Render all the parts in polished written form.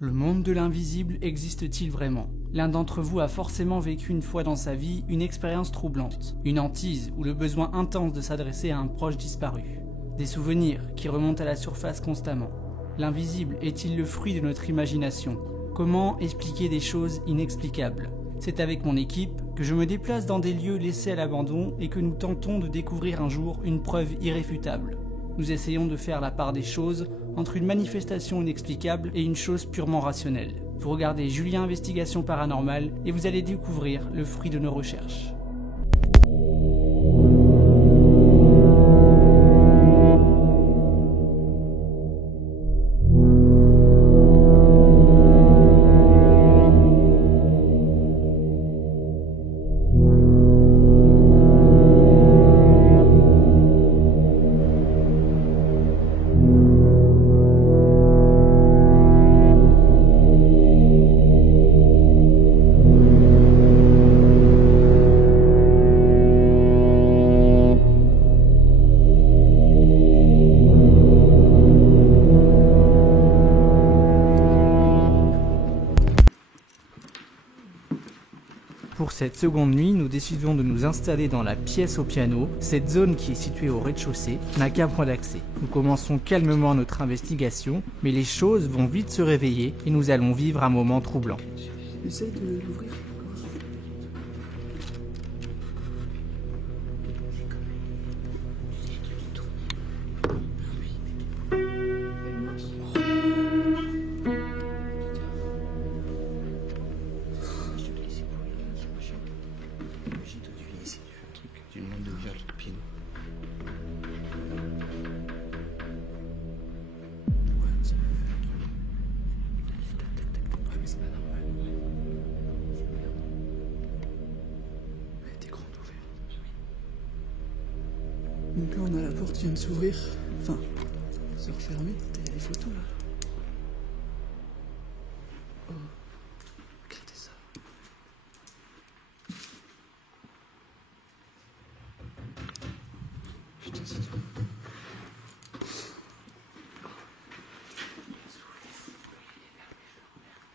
Le monde de l'invisible existe-t-il vraiment? L'un d'entre vous a forcément vécu une fois dans sa vie une expérience troublante, une hantise ou le besoin intense de s'adresser à un proche disparu. Des souvenirs qui remontent à la surface constamment. L'invisible est-il le fruit de notre imagination? Comment expliquer des choses inexplicables? C'est avec mon équipe que je me déplace dans des lieux laissés à l'abandon et que nous tentons de découvrir un jour une preuve irréfutable. Nous essayons de faire la part des choses entre une manifestation inexplicable et une chose purement rationnelle. Vous regardez Julien Investigation Paranormale et vous allez découvrir le fruit de nos recherches. Pour cette seconde nuit, nous décidons de nous installer dans la pièce au piano. Cette zone qui est située au rez-de-chaussée n'a qu'un point d'accès. Nous commençons calmement notre investigation, mais les choses vont vite se réveiller et nous allons vivre un moment troublant. Essaye de l'ouvrir. Donc là on a la porte qui vient de s'ouvrir, enfin, se refermer, il y a des photos là. Oh, regardez ça. Putain c'est tout.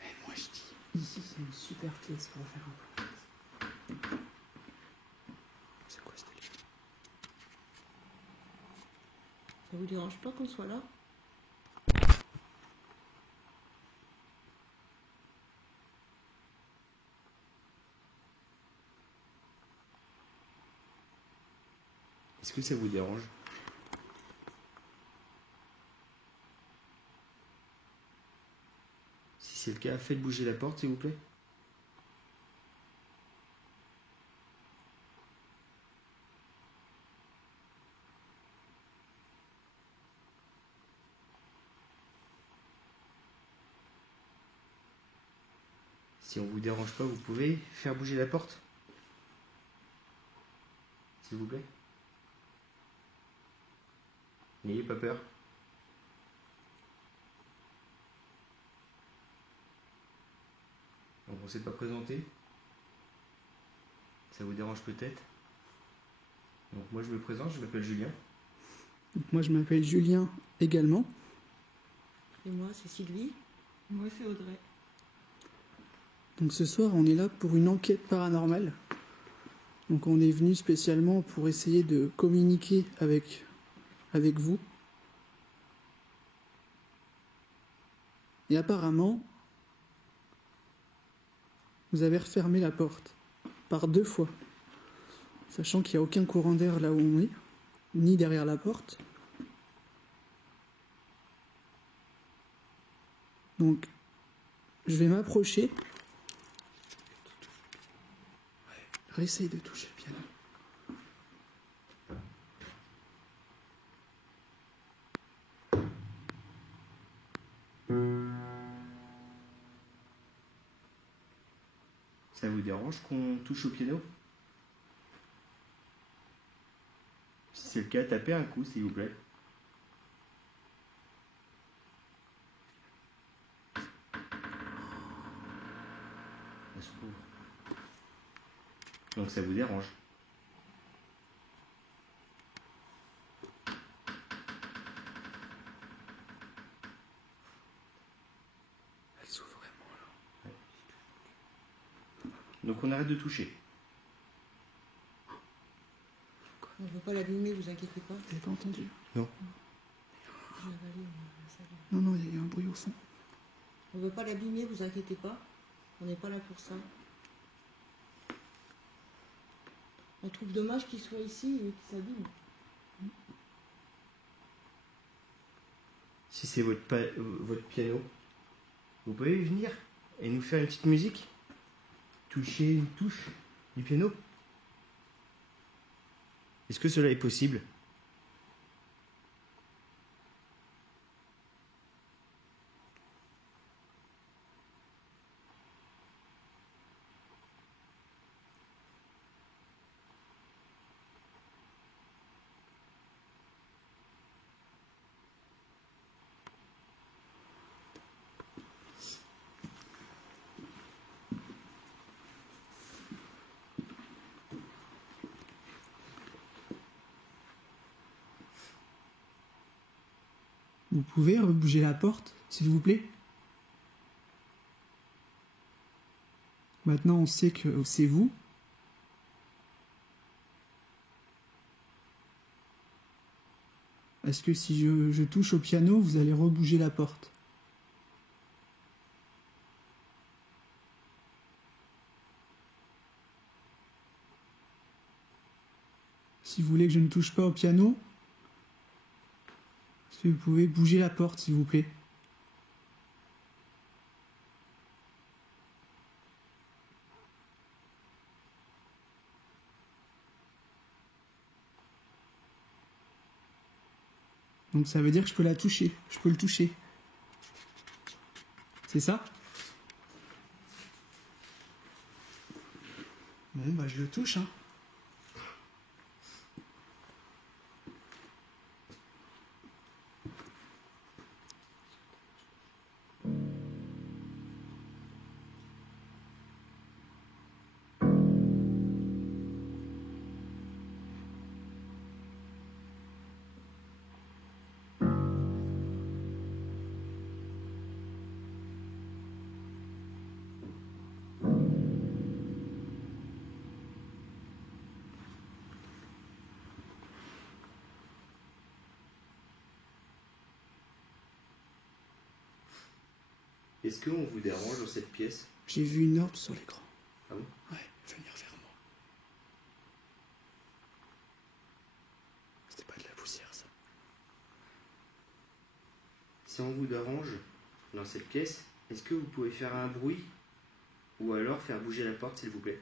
Eh, moi je dis, ici c'est une super pièce pour faire un plan. C'est quoi ce délire? Ça vous dérange pas qu'on soit là? Est-ce que ça vous dérange? Si c'est le cas, faites bouger la porte s'il vous plaît. Si on vous dérange pas, vous pouvez faire bouger la porte? S'il vous plaît. N'ayez pas peur. Donc on ne s'est pas présenté. Ça vous dérange peut-être. Donc moi je me présente, je m'appelle Julien. Donc moi je m'appelle Julien également. Et moi, c'est Sylvie. Moi, c'est Audrey. Donc ce soir on est là pour une enquête paranormale. Donc on est venu spécialement pour essayer de communiquer avec vous. Et apparemment, vous avez refermé la porte par 2 fois, sachant qu'il n'y a aucun courant d'air là où on est, ni derrière la porte. Donc, je vais m'approcher. Réessaye de toucher le piano. Ça vous dérange qu'on touche au piano? Si c'est le cas, tapez un coup s'il vous plaît. Donc ça vous dérange? Elle Donc on arrête de toucher. On ne veut pas l'abîmer, vous inquiétez pas. Vous n'avez pas entendu? Non. Je vais avaler, on va saluer. Non, non, il y a eu un bruit au fond. On ne veut pas l'abîmer, vous inquiétez pas. On n'est pas là pour ça. On trouve dommage qu'il soit ici et qu'il s'abîme. Si c'est votre piano, vous pouvez venir et nous faire une petite musique? Toucher une touche du piano? Est-ce que cela est possible? Vous pouvez rebouger la porte, s'il vous plaît? Maintenant, on sait que c'est vous. Est-ce que si je touche au piano, vous allez rebouger la porte? Si vous voulez que je ne touche pas au piano, est-ce que vous pouvez bouger la porte, s'il vous plaît? Donc ça veut dire que je peux la toucher, je peux le toucher. C'est ça? Bon, bah je le touche, hein. Est-ce qu'on vous dérange dans cette pièce? J'ai vu une orbe sur l'écran. Ah bon? Ouais, venir vers moi. C'était pas de la poussière, ça. Si on vous dérange dans cette pièce, est-ce que vous pouvez faire un bruit ou alors faire bouger la porte, s'il vous plaît?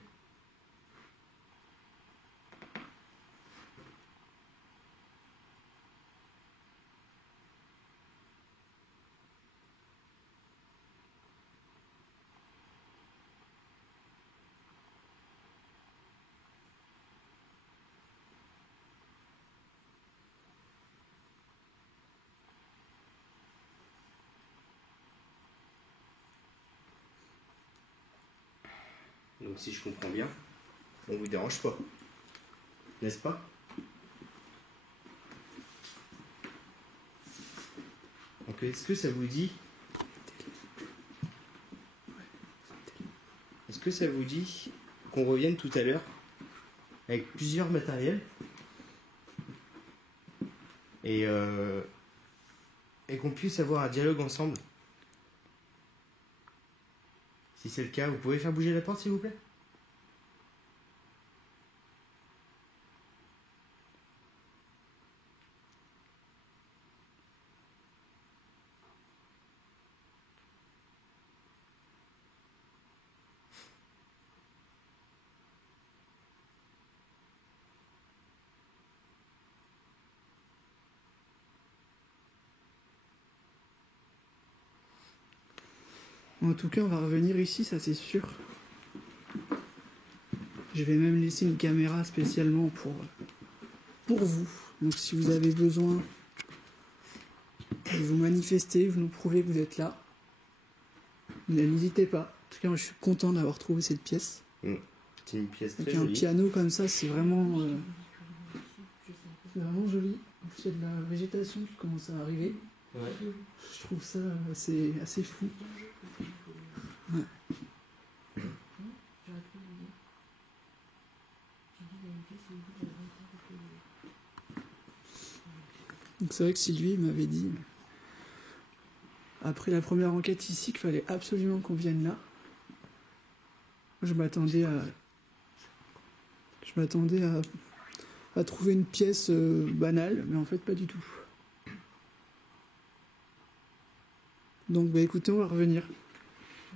Donc si je comprends bien, on vous dérange pas, n'est-ce pas? Donc est-ce que ça vous dit qu'on revienne tout à l'heure avec plusieurs matériels et qu'on puisse avoir un dialogue ensemble? Si c'est le cas, vous pouvez faire bouger la porte, s'il vous plaît? En tout cas, on va revenir ici, ça c'est sûr. Je vais même laisser une caméra spécialement pour vous. Donc si vous avez besoin de vous manifester, vous nous prouvez que vous êtes là, n'hésitez pas. En tout cas, moi, je suis content d'avoir trouvé cette pièce. C'est une pièce très Avec un jolie. piano comme ça, c'est vraiment joli. En plus, il y a de la végétation qui commence à arriver. Ouais. Je trouve ça assez fou. Ouais. c'est vrai que Sylvie m'avait dit, après la première enquête ici, qu'il fallait absolument qu'on vienne là. Je m'attendais à trouver une pièce banale, mais en fait pas du tout. Donc bah écoutez, on va revenir.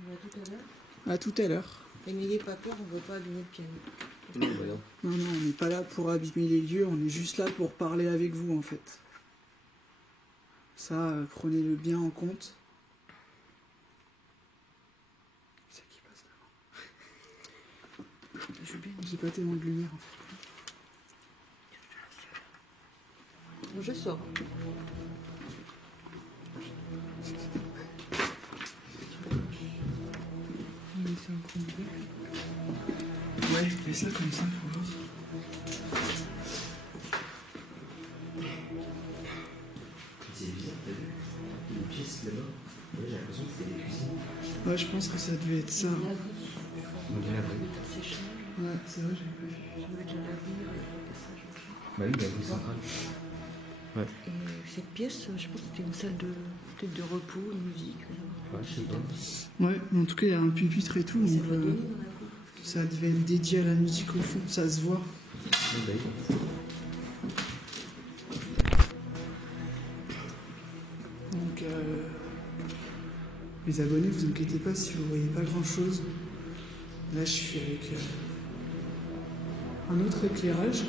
On va tout à l'heure. À tout à l'heure. Et n'ayez pas peur, on ne veut pas abîmer le piano. Non, bah non. Non, on n'est pas là pour abîmer les lieux, on est juste là pour parler avec vous en fait. Ça, prenez-le bien en compte. C'est qui passe devant? J'ai pas tellement de lumière en fait. Bon, je sors. Ouais, laisse-la comme ça pour voir. C'est bizarre, t'as vu? Une pièce là-bas. Ouais, j'ai l'impression que c'était des cuisines. Ouais, je pense que ça devait être ça. On dirait la vraie. Ouais, c'est vrai, j'avais pas vu. Bah oui, la ville centrale. Ouais. Et cette pièce, je pense que c'était une salle de, peut-être de repos, de musique. Ouais, je sais pas. Ouais, mais en tout cas, il y a un pupitre et tout, Ça donc doit donner dans la cour. ça devait être dédié à la musique au fond, ça se voit. Ouais, bah oui. Donc, les abonnés, vous inquiétez pas si vous voyez pas grand chose. Là, je suis avec un autre éclairage.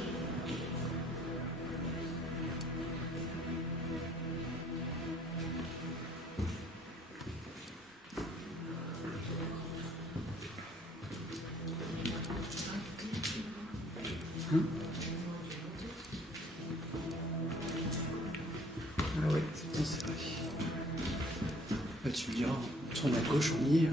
Hein? Ah ouais, c'est vrai. Bah, tu me diras, on tourne à gauche, on y est.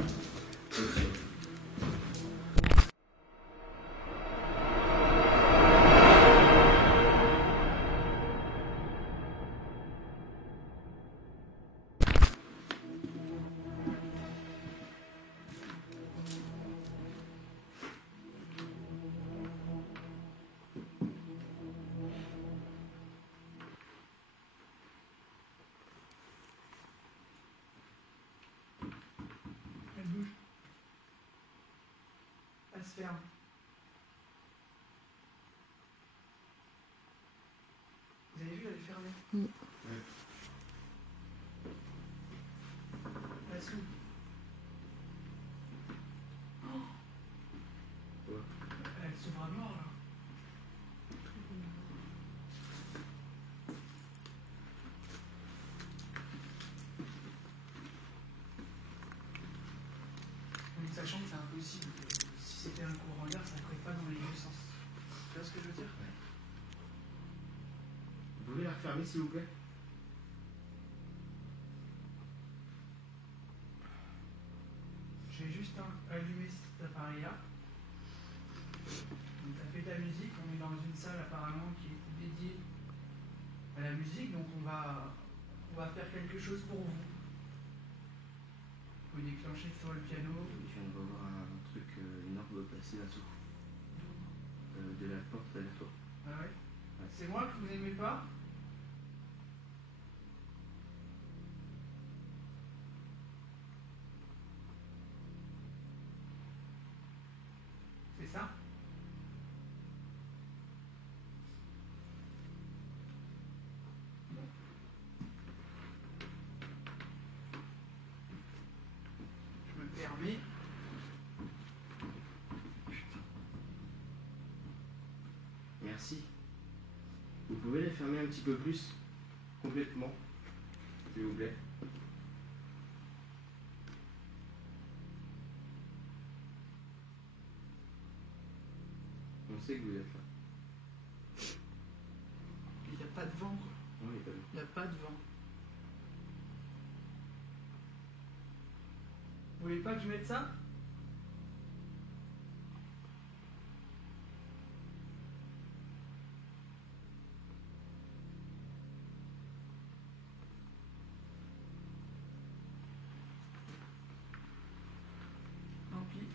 Elle bouge. Elle se ferme. Vous avez vu, elle est fermée. Mm. Elle s'ouvre. Ouais. Elle s'ouvre à mort là. Donc, sachant que c'est impossible, si c'était un courant d'air, ça ne ferait pas dans les deux sens. Tu vois ce que je veux dire? Vous pouvez la refermer s'il vous plaît? J'ai juste allumé cet appareil-là. Donc ça fait de la musique, on est dans une salle apparemment qui est dédiée à la musique, donc on va faire quelque chose pour vous. Vous pouvez déclencher sur le piano. Je viens de voir un truc, une orbe placée là-dessous. De la porte derrière toi. Ah ouais? C'est moi que vous n'aimez pas? C'est ça? Bon. Je me permets. Merci. Vous pouvez les fermer un petit peu plus, complètement, s'il vous plaît. On sait que vous êtes là. Il n'y a pas de vent, quoi. Non, il est pas là. Il n'y a pas de vent. Vous voulez pas que je mette ça? Tant pis.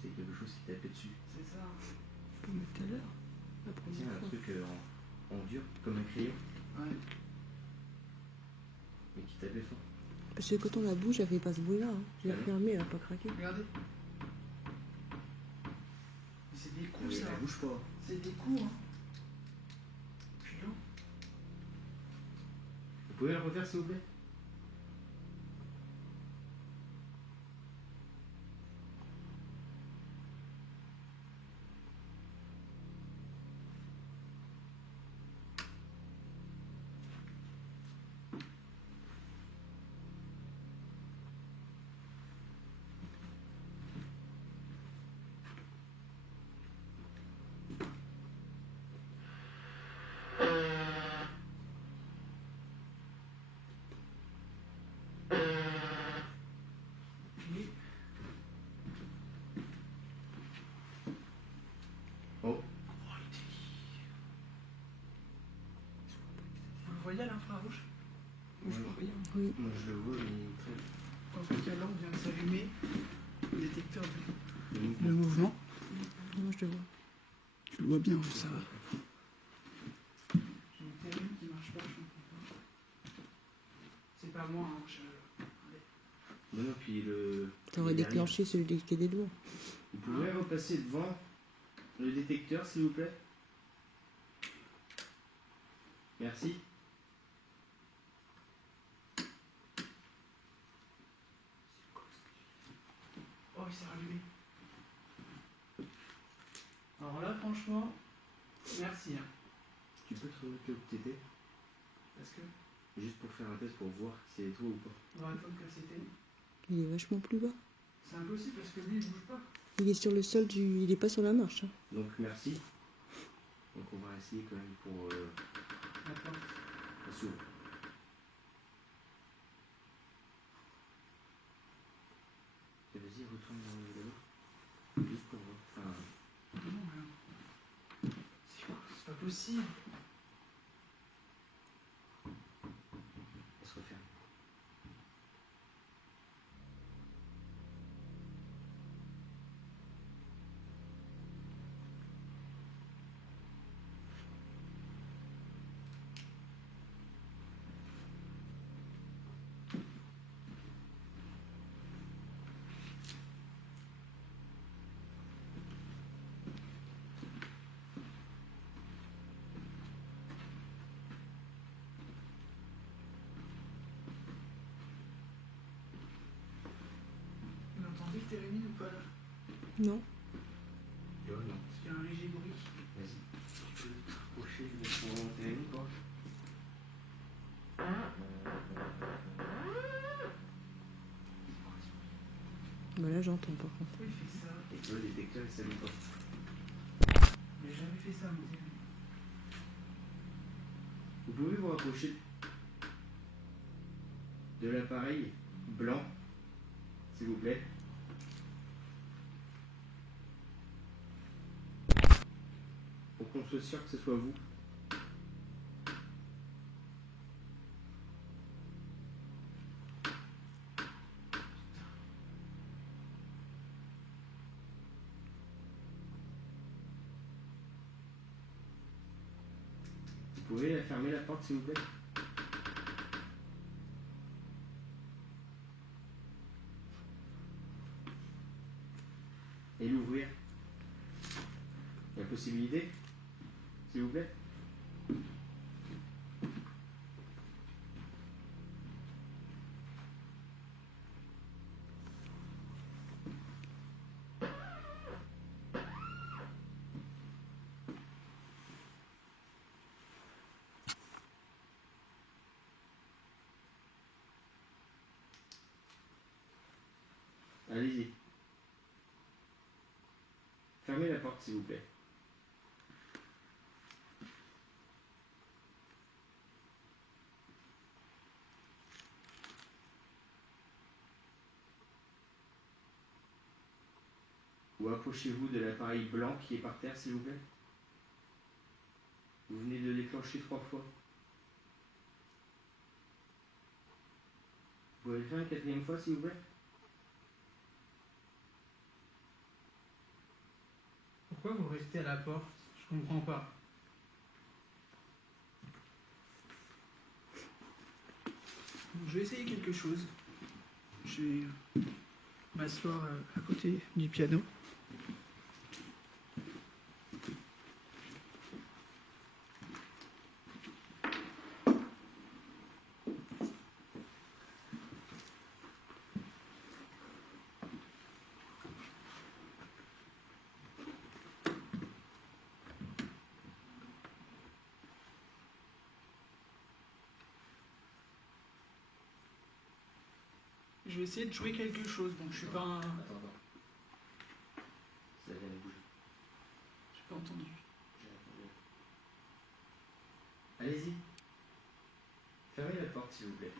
c'est quelque chose qui tapait dessus. C'est ça. Pour mettre tout à l'heure. La première Tiens, un fois. truc en dur, comme un crayon, Ouais. mais qui tapait fort. Parce que quand on la bouge, elle fait pas ce bruit-là. Hein. Je l'ai Ah non. refermée, elle a pas craqué. Regardez. Mais c'est des coups, ça. Elle bouge pas. C'est des coups, hein. Putain. Vous pouvez le refaire s'il vous plaît? Puis, Oh, vous le voyez à l'infrarouge? Moi, je Ouais. vois rien. Oui. moi je le vois, mais très. En tout cas, là, on vient de s'allumer. Le détecteur Le de mouvement. mouvement. Moi, je le vois. Tu le vois bien, ça va. J'ai une télé qui marche pas, je comprends pas. C'est pas moi, hein, Non, non, puis le. T'aurais il est derrière. déclenché celui qui est des doigts. Vous pouvez repasser devant le détecteur s'il vous plaît? Merci. Oh, il s'est rallumé. Alors là, franchement, merci. Hein, Tu peux te remettre là où t'étais? parce que Juste pour faire un test pour voir si c'est toi ou pas. on va attendre que c'était. Il est vachement plus bas. C'est impossible parce que lui, il bouge pas. Il est sur le sol du. Il est pas sur la marche. Hein. Donc merci. Donc on va essayer quand même pour Attends. la s'ouvre. Et vas-y, retourne dans le vélo. Juste pour voir. Enfin, Non, mais non. C'est pas possible. elle se referme. Vous entendez que Térémine ou pas là? Non. Non, non. Parce qu'il y a un léger bruit. Vas-y. Tu peux te rapprocher de ton téléphone quoi? Bah là, j'entends par contre. Pourquoi il fait ça? Et tu vois, le détecteur il s'allume pas. J'ai jamais fait ça, mon Térémine. Vous pouvez vous rapprocher de l'appareil blanc, s'il vous plaît. Pour qu'on soit sûr que ce soit vous. Vous pouvez fermer la porte, s'il vous plaît? Et l'ouvrir. Il y a possibilité, s'il vous plaît? Allez-y. Fermez la porte, s'il vous plaît. Ou approchez-vous de l'appareil blanc qui est par terre, s'il vous plaît. Vous venez de le déclencher 3 fois. Vous pouvez le faire une 4e fois, s'il vous plaît? Pourquoi vous restez à la porte? Je comprends pas. Donc, je vais essayer quelque chose. Je vais m'asseoir à côté du piano. Je vais essayer de jouer quelque chose, donc je suis pas un... Attends. Ça vient de bouger. J'ai pas entendu. J'ai entendu. Allez-y. Fermez la porte, s'il vous plaît.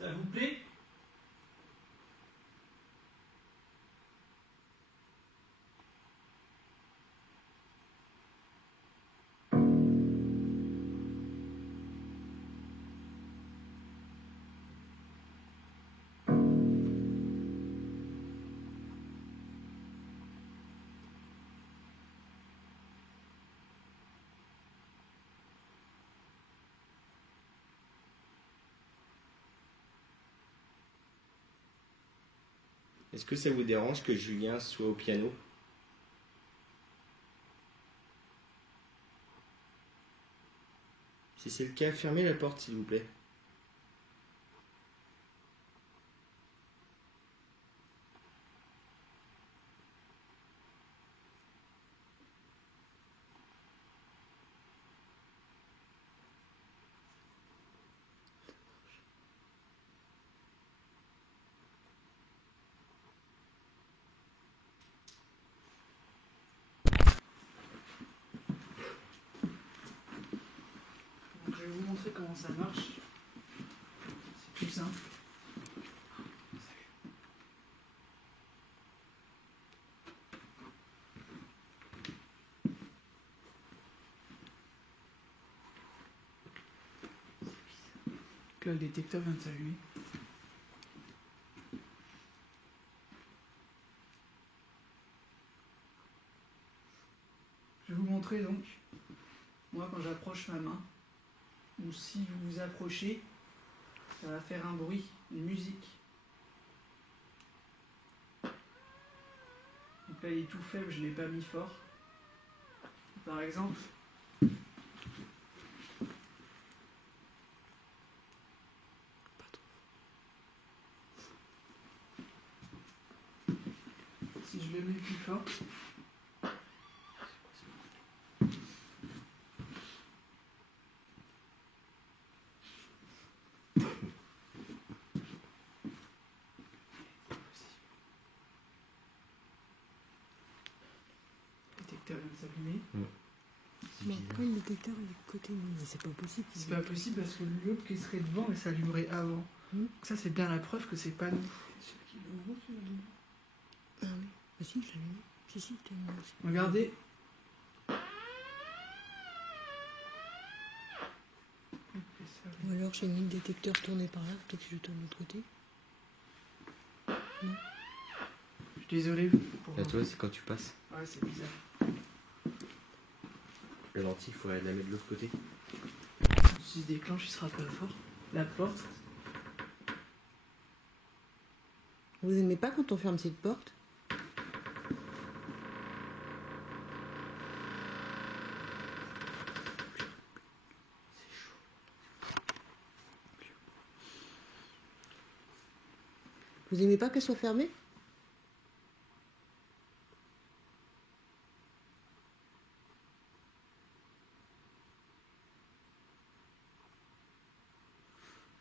Ça vous plaît? Est-ce que ça vous dérange que Julien soit au piano? Si c'est le cas, fermez la porte, s'il vous plaît. Donc, je vais vous montrer comment ça marche. C'est tout simple. Donc là, le détecteur vient de s'allumer. Je vais vous montrer donc, moi quand j'approche ma main, ou si vous vous approchez, ça va faire un bruit, une musique. Donc là il est tout faible, je ne l'ai pas mis fort. Par exemple, si je le mets plus fort, le détecteur vient de s'allumer. Mais après, le détecteur est de côté, mais c'est pas possible. C'est pas possible parce que l'autre qui serait devant, il s'allumerait avant. Donc ça c'est bien la preuve que c'est pas nous. Ah oui. Bah si, je l'ai mis. Si, t'as mis aussi. Regardez. Ou alors j'ai mis le détecteur tourné par là, peut-être que je tourne de l'autre côté. Je suis désolé. Là, toi, c'est quand tu passes. Ouais, c'est bizarre. La lentille, il faudrait la mettre de l'autre côté. Si se déclenche, il sera pas fort. La porte. Vous aimez pas quand on ferme cette porte? Vous aimez pas qu'elle soit fermée?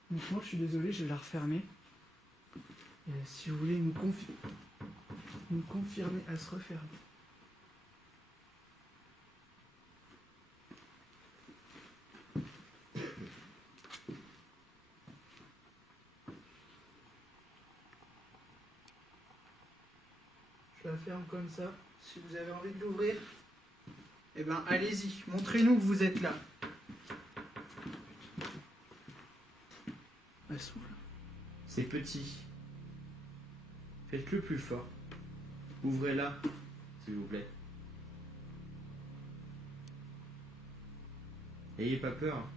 Donc moi je suis désolé, je vais la refermer. Et si vous voulez nous confirmer, elle se referme. Je la ferme comme ça. Si vous avez envie de l'ouvrir, eh ben allez-y, montrez-nous que vous êtes là. Elle s'ouvre. C'est petit. Faites-le plus fort. Ouvrez-la, s'il vous plaît. N'ayez pas peur.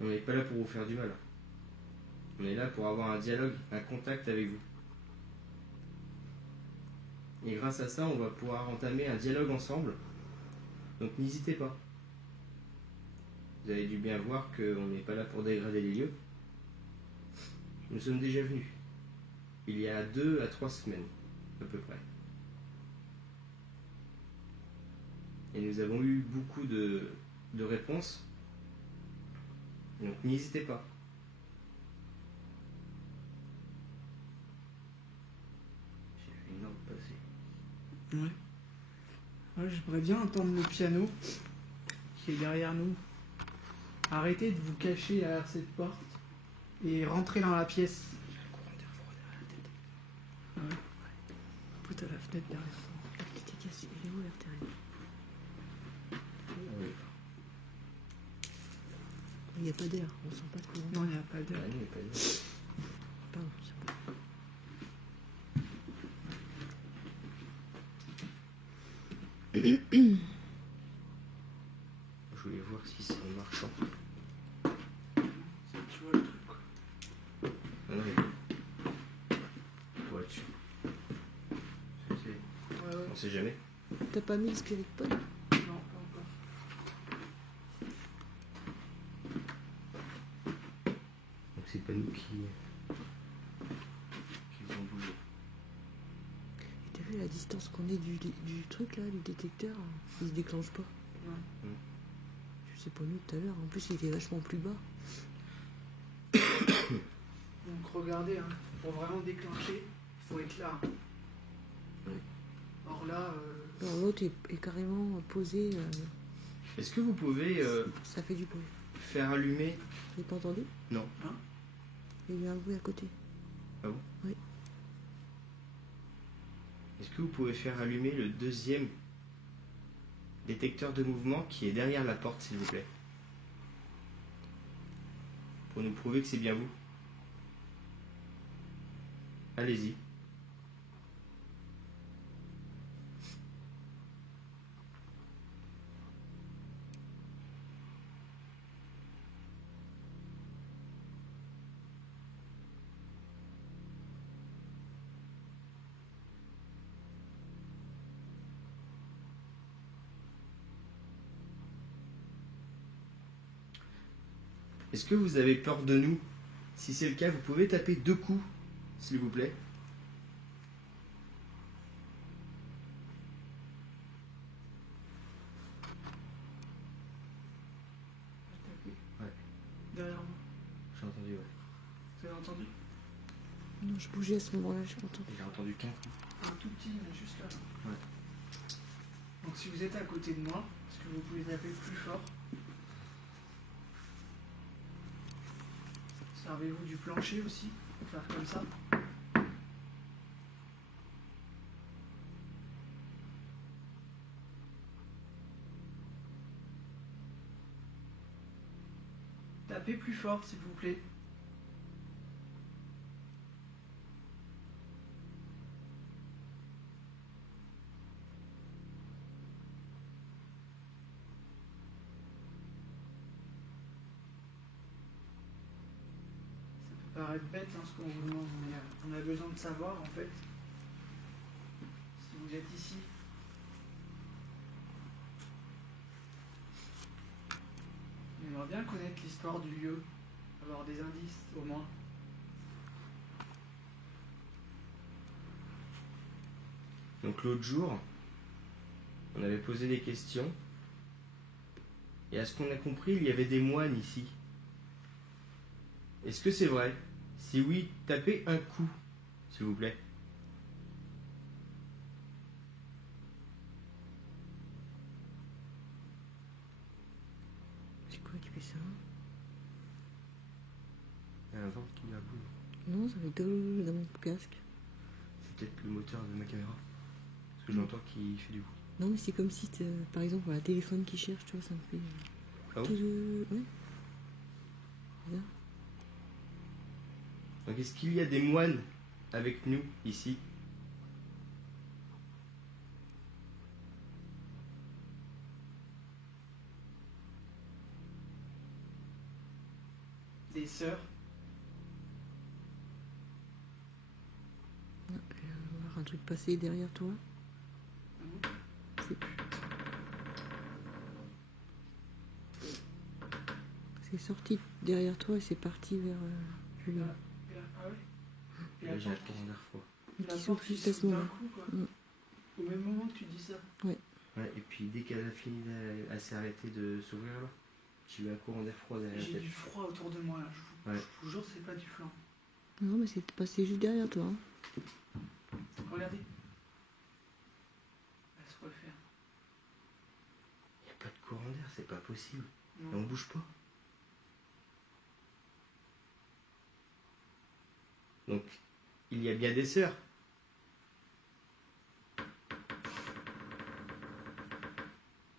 On n'est pas là pour vous faire du mal. On est là pour avoir un dialogue, un contact avec vous. Et grâce à ça, on va pouvoir entamer un dialogue ensemble. Donc n'hésitez pas. Vous avez dû bien voir qu'on n'est pas là pour dégrader les lieux. Nous sommes déjà venus. Il y a 2 à 3 semaines, à peu près. Et nous avons eu beaucoup de réponses. Donc n'hésitez pas. J'ai vu une lampe passer. Ouais. Ouais, j'aimerais bien entendre le piano qui est derrière nous. Arrêtez de vous cacher derrière cette porte et rentrez dans la pièce. J'ai un courant d'air froid derrière la tête. Ah ouais. Après, t'as la fenêtre derrière toi. La petite est cassée. Elle est ouverte, elle. Il n'y a pas d'air, on sent pas de courant. Non, il n'y a pas d'air. Ah, non, il n'y a pas de- Pardon, c'est pas. Je voulais voir si c'est en marchant. Tu vois le truc, quoi. Ah non, pour être sûr. Ouais, ouais. On sait jamais. T'as pas mis le spirit pod? Non, pas encore. Donc c'est pas nous qui ont bougé. Et t'as vu la distance qu'on est du truc là, du détecteur? Il se déclenche pas. Ouais. Je sais pas nous tout à l'heure. En plus, il était vachement plus bas. Donc regardez, hein, pour vraiment déclencher, il faut être là. Ouais. Or là, Alors l'autre est carrément posé. Est-ce que vous pouvez Ça fait du bruit. faire allumer... Vous avez pas entendu? Non. Il y a eu un bruit à côté. Ah bon? Oui. Est-ce que vous pouvez faire allumer le 2e détecteur de mouvement qui est derrière la porte, s'il vous plaît? Pour nous prouver que c'est bien vous. Allez-y. Est-ce que vous avez peur de nous? Si c'est le cas, vous pouvez taper 2 coups, s'il vous plaît. Ouais. derrière moi. J'ai entendu, ouais. Vous avez entendu? Non, je bougeais à ce moment-là, je m'entends. J'ai entendu qu'un coup. Un tout petit, mais juste là. Ouais. Donc si vous êtes à côté de moi, est-ce que vous pouvez taper plus fort? Servez-vous du plancher aussi, pour faire comme ça. Tapez plus fort, s'il vous plaît. Ça peut paraître bête hein, ce qu'on vous demande, mais on a besoin de savoir en fait si vous êtes ici. On aimerait bien connaître l'histoire du lieu, avoir des indices au moins. Donc l'autre jour, on avait posé des questions. Et à ce qu'on a compris, il y avait des moines ici. Est-ce que c'est vrai? Si oui, tapez un coup, s'il vous plaît. C'est quoi qui fait ça? Il y a un vent qui aboule. Non, ça fait dans mon casque. C'est peut-être le moteur de ma caméra. Parce que j'entends qu'il fait du bruit. Non, mais c'est comme si, par exemple, voilà, téléphone qui cherche, tu vois, ça me fait... Ah bon? Ouais. Bizarre. Donc est-ce qu'il y a des moines avec nous ici? Des sœurs. Je viens de voir un truc passer derrière toi. C'est sorti derrière toi et c'est parti vers Julien. Ah ouais. Et Là, la j'ai un porte courant d'air froid. Il la s'ouvre porte qui juste à ce s'ouvre d'un moment. coup, quoi. Mm. Au même moment que tu dis ça. Ouais, et puis dès qu'elle a fini, elle s'est arrêtée de s'ouvrir là. J'ai eu un courant d'air froid derrière la J'ai tête. du froid autour de moi là. Ouais. Je vous jure, c'est pas du flan. Non, mais c'est passé juste derrière toi. Hein. Regardez. Elle se refaire. Il n'y a pas de courant d'air, c'est pas possible. Et Non. on bouge pas. Donc, il y a bien des sœurs.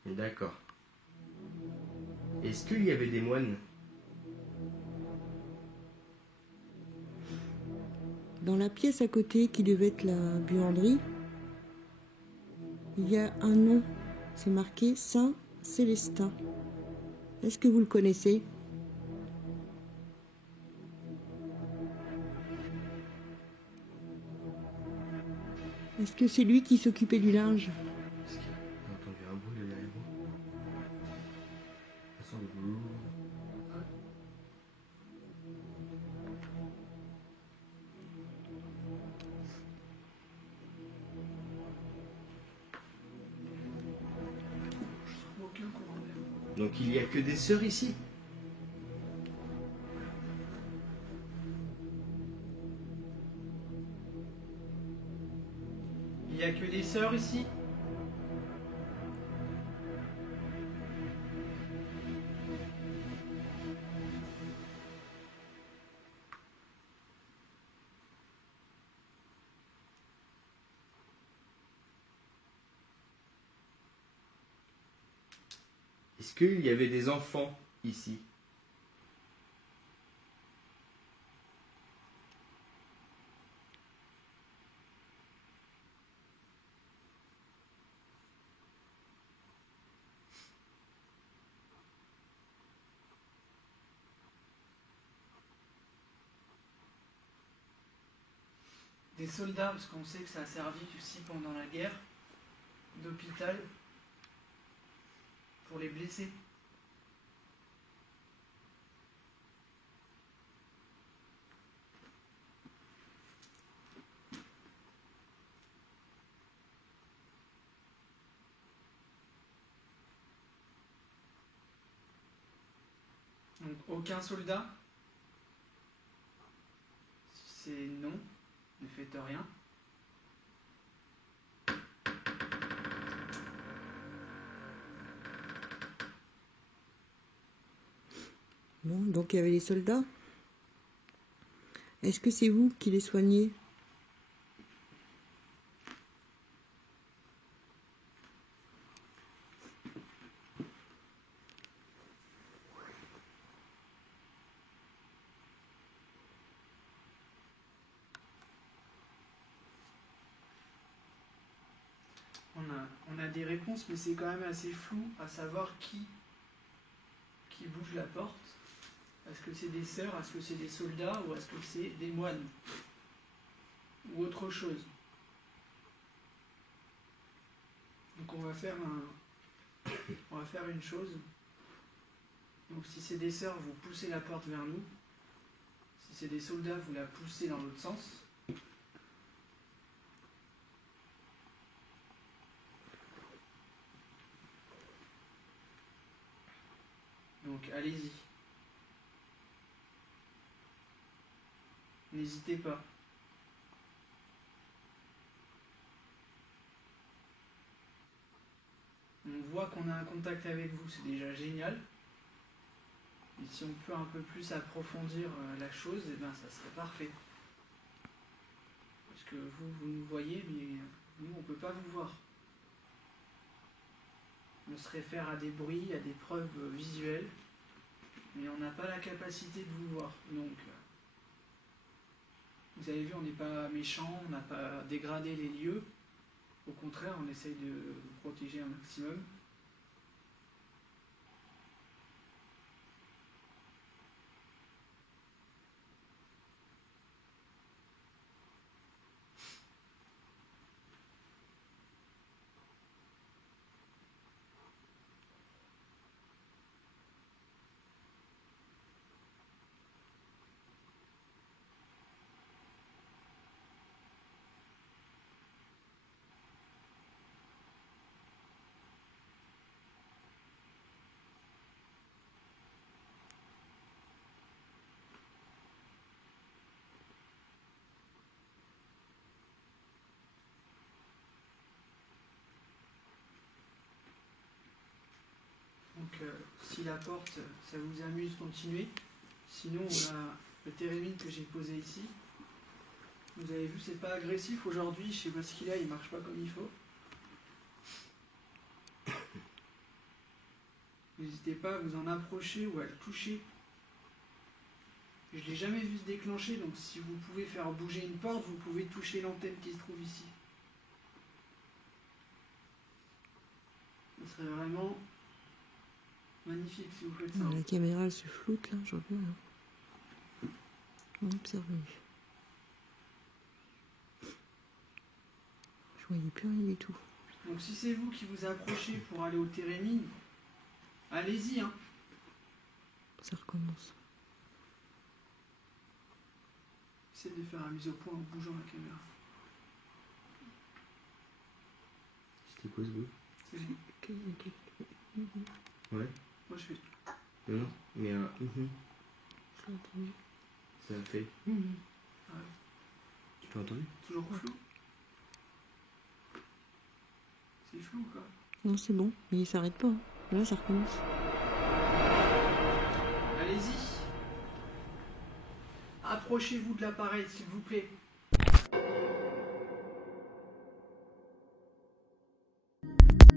D'accord. Est-ce qu'il y avait des moines? Dans la pièce à côté, qui devait être la buanderie, il y a un nom. C'est marqué Saint Célestin. Est-ce que vous le connaissez? Est-ce que c'est lui qui s'occupait du linge? Est-ce qu'il y a J'ai entendu un bruit là derrière moi. Ça sent le brrr. Je sens aucun courant d'air. Donc il n'y a que des sœurs ici? Il y a que des sœurs ici. Est-ce qu'il y avait des enfants ici? Des soldats, parce qu'on sait que ça a servi aussi pendant la guerre, d'hôpital, pour les blessés. Donc aucun soldat. Si c'est non, ne faites rien. Bon, donc il y avait des soldats. Est-ce que c'est vous qui les soignez? On a des réponses, mais c'est quand même assez flou à savoir qui bouge la porte. Est-ce que c'est des sœurs, est-ce que c'est des soldats, ou est-ce que c'est des moines? Ou autre chose. Donc on va faire une chose. Donc si c'est des sœurs, vous poussez la porte vers nous. Si c'est des soldats, vous la poussez dans l'autre sens. Donc allez-y. n'hésitez pas. On voit qu'on a un contact avec vous, c'est déjà génial. Et si on peut un peu plus approfondir la chose, eh ben, ça serait parfait. Parce que vous nous voyez, mais nous, on ne peut pas vous voir. On se réfère à des bruits, à des preuves visuelles, mais on n'a pas la capacité de vous voir. Donc, vous avez vu, on n'est pas méchant, on n'a pas dégradé les lieux. Au contraire, on essaye de vous protéger un maximum. Donc, si la porte, ça vous amuse, continuez. Sinon, on a le térémine que j'ai posé ici. Vous avez vu, c'est pas agressif aujourd'hui. Je sais pas ce qu'il a, il marche pas comme il faut. N'hésitez pas à vous en approcher ou à le toucher. Je l'ai jamais vu se déclencher, donc si vous pouvez faire bouger une porte, vous pouvez toucher l'antenne qui se trouve ici. Ce serait vraiment magnifique si vous faites ça. La caméra elle se floute là, je reviens là. On observe. Je voyais plus rien du tout. Donc si c'est vous qui vous approchez pour aller au térémine, allez-y, hein. Ça recommence. Essayez de faire la mise au point en bougeant la caméra. C'était quoi ce bruit? C'est Ok. Ouais. moi je fais. Non, mais un Je l'ai entendu. ça a fait. Ouais. Tu l'as entendu? Toujours flou. C'est flou quoi. Non, c'est bon, mais il s'arrête pas. Là, ça recommence. Allez-y. Approchez-vous de l'appareil s'il vous plaît.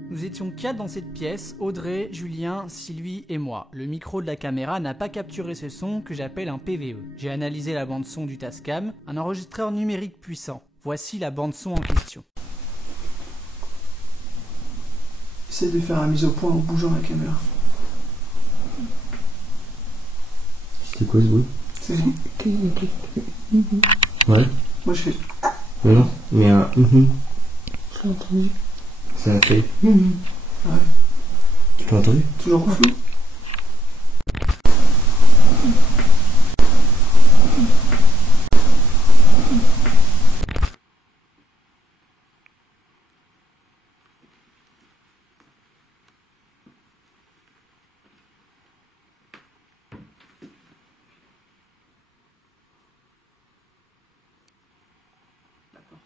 Nous étions 4 dans cette pièce, Audrey, Julien, Sylvie et moi. Le micro de la caméra n'a pas capturé ce son que j'appelle un PVE. J'ai analysé la bande son du Tascam, un enregistreur numérique puissant. Voici la bande son en question. Essayez de faire la mise au point en bougeant la caméra. C'était quoi ce bruit? C'est Ouais. moi je fais. Non, mais un Je l'ai entendu. ça a fait. Ouais. Tu l'as entendu? Toujours flou. D'accord.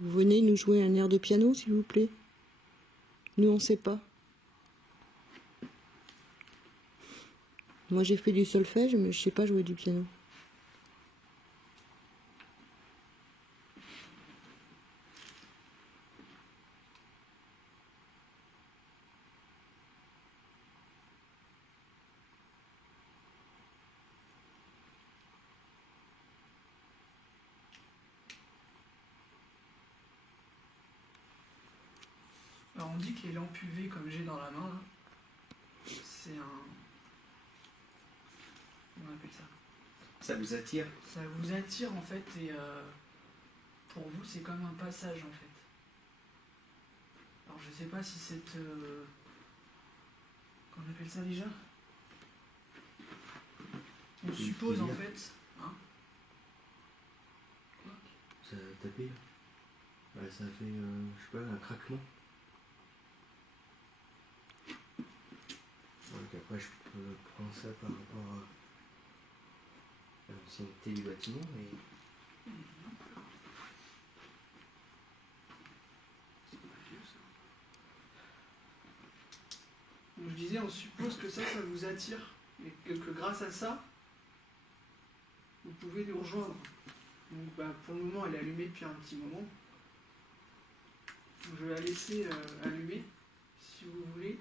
Vous venez nous jouer un air de piano, s'il vous plaît? Nous, on sait pas. Moi, j'ai fait du solfège, mais je sais pas jouer du piano. Alors on dit que les lampes UV comme j'ai dans la main, là, c'est un. Comment on appelle ça? Ça vous attire? Ça vous attire en fait et pour vous c'est comme un passage en fait. Alors je sais pas si cette. Comment on appelle ça déjà? On suppose en lumière. fait. Hein? Quoi? Ça taper là. Bah, ça fait, je sais pas, un craquement. Donc après je peux prendre ça par rapport à l'ancienneté du bâtiment et... Donc, je disais, on suppose que ça vous attire et que grâce à ça, vous pouvez nous rejoindre. Donc pour le moment, elle est allumée depuis un petit moment. Donc, je vais la laisser allumer, si vous voulez.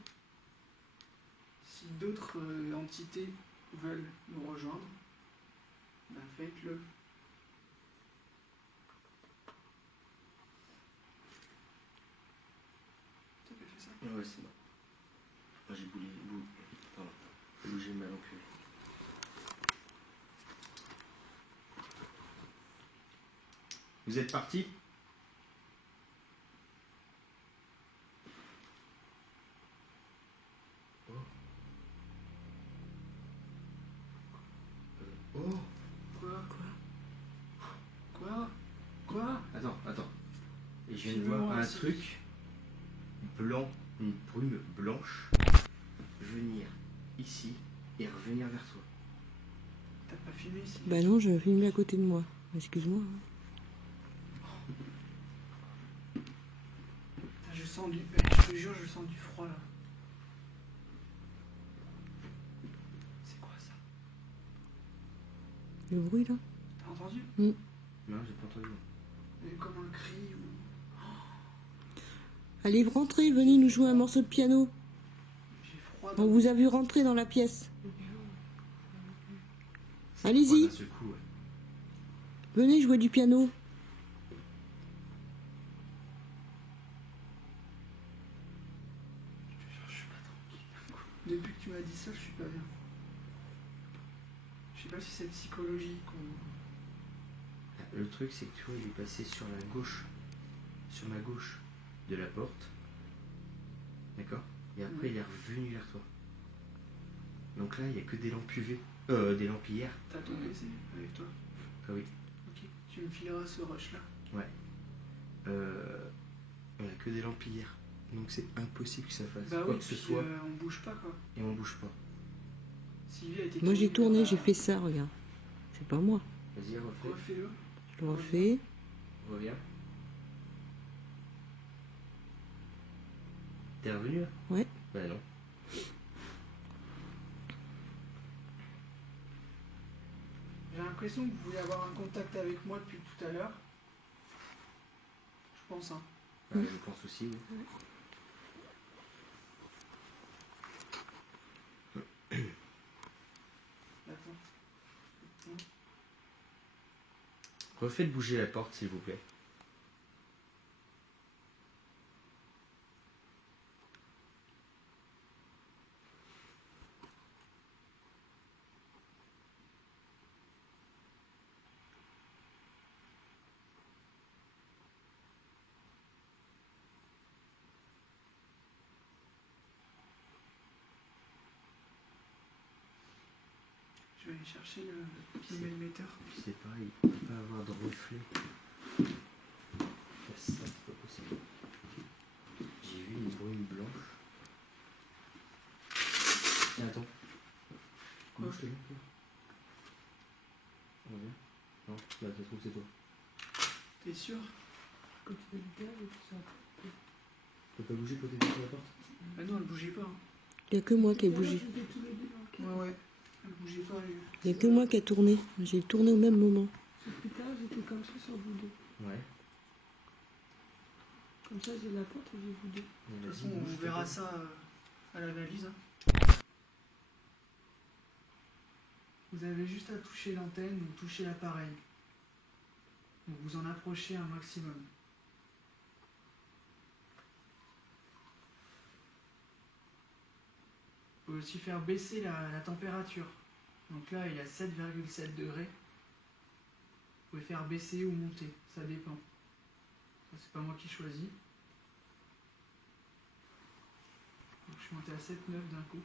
Si d'autres entités veulent nous rejoindre, ben faites-le. C'est toi qui as fait ça? Ouais, c'est bon. Ah, j'ai bougé ma lampe. Vous êtes parti? Oh. Quoi? Attends. Et je viens de voir un truc blanc, une brume blanche, venir ici et revenir vers toi. T'as pas filmé ici? Bah non, je filme à côté de moi. Excuse-moi. Putain, je sens je te jure, je sens du froid là. C'est quoi ça? Le bruit là? T'as entendu? Non, j'ai pas entendu. Il y a comme un cri ou... Allez, rentrez, venez nous jouer un morceau de piano. J'ai froid On vous a vu rentrer dans la pièce. Allez-y, D'un seul coup, ouais. venez jouer du piano. Je suis pas tranquille. Depuis que tu m'as dit ça, je suis pas bien. Je sais pas si c'est psychologique ou... Le truc, c'est que tu vois, il est passé sur la gauche, sur ma gauche de la porte. D'accord? Et après, il est revenu vers toi. Donc là, il n'y a que des lampes UV. Des lampillères. T'as ton PC avec toi? Ah oui. Ok. Tu me fileras ce rush là. Ouais. On a que des lampillères. Donc c'est impossible que ça fasse Bah quoi oui, que ce puis soit. on bouge pas quoi. Et on bouge pas. Sylvie a été Moi j'ai tourné, vers j'ai la- fait ça, regarde. C'est pas moi. Vas-y, refais. Refais-le. Je le refais. Reviens. T'es revenu là? Ouais. Bah non. J'ai l'impression que vous voulez avoir un contact avec moi depuis tout à l'heure. Je pense hein. Ouais, je pense aussi. Oui. Attends. Refaites bouger la porte, s'il vous plaît. Je vais aller chercher le pixelmator. C'est pareil, il ne peut pas avoir de reflet. Faire ça, c'est pas possible. J'ai vu une brume blanche. Tiens, attends. Quoi? Bouge, je te dis. Reviens. Non, là, ça se trouve, c'est toi. T'es sûr? Quand tu fais le gaz, tout ça. Tu peux pas bouger côté de la porte? Bah non, elle bougeait pas. Hein. Il n'y a que moi qui ai bougé. Ouais. Elle bougeait pas. Il n'y a que moi qui ai tourné. J'ai tourné au même moment. Plus tard, j'étais comme ça sur vous deux. Ouais. Comme ça, j'ai la porte et j'ai vous deux. De toute façon, on verra ça à l'analyse. Hein. Vous avez juste à toucher l'antenne ou toucher l'appareil. Donc vous en approchez un maximum. Vous pouvez aussi faire baisser la température. Donc là, il est à 7,7 degrés. Vous pouvez faire baisser ou monter, ça dépend. Ça, c'est pas moi qui choisis. Donc, je suis monté à 7,9 d'un coup.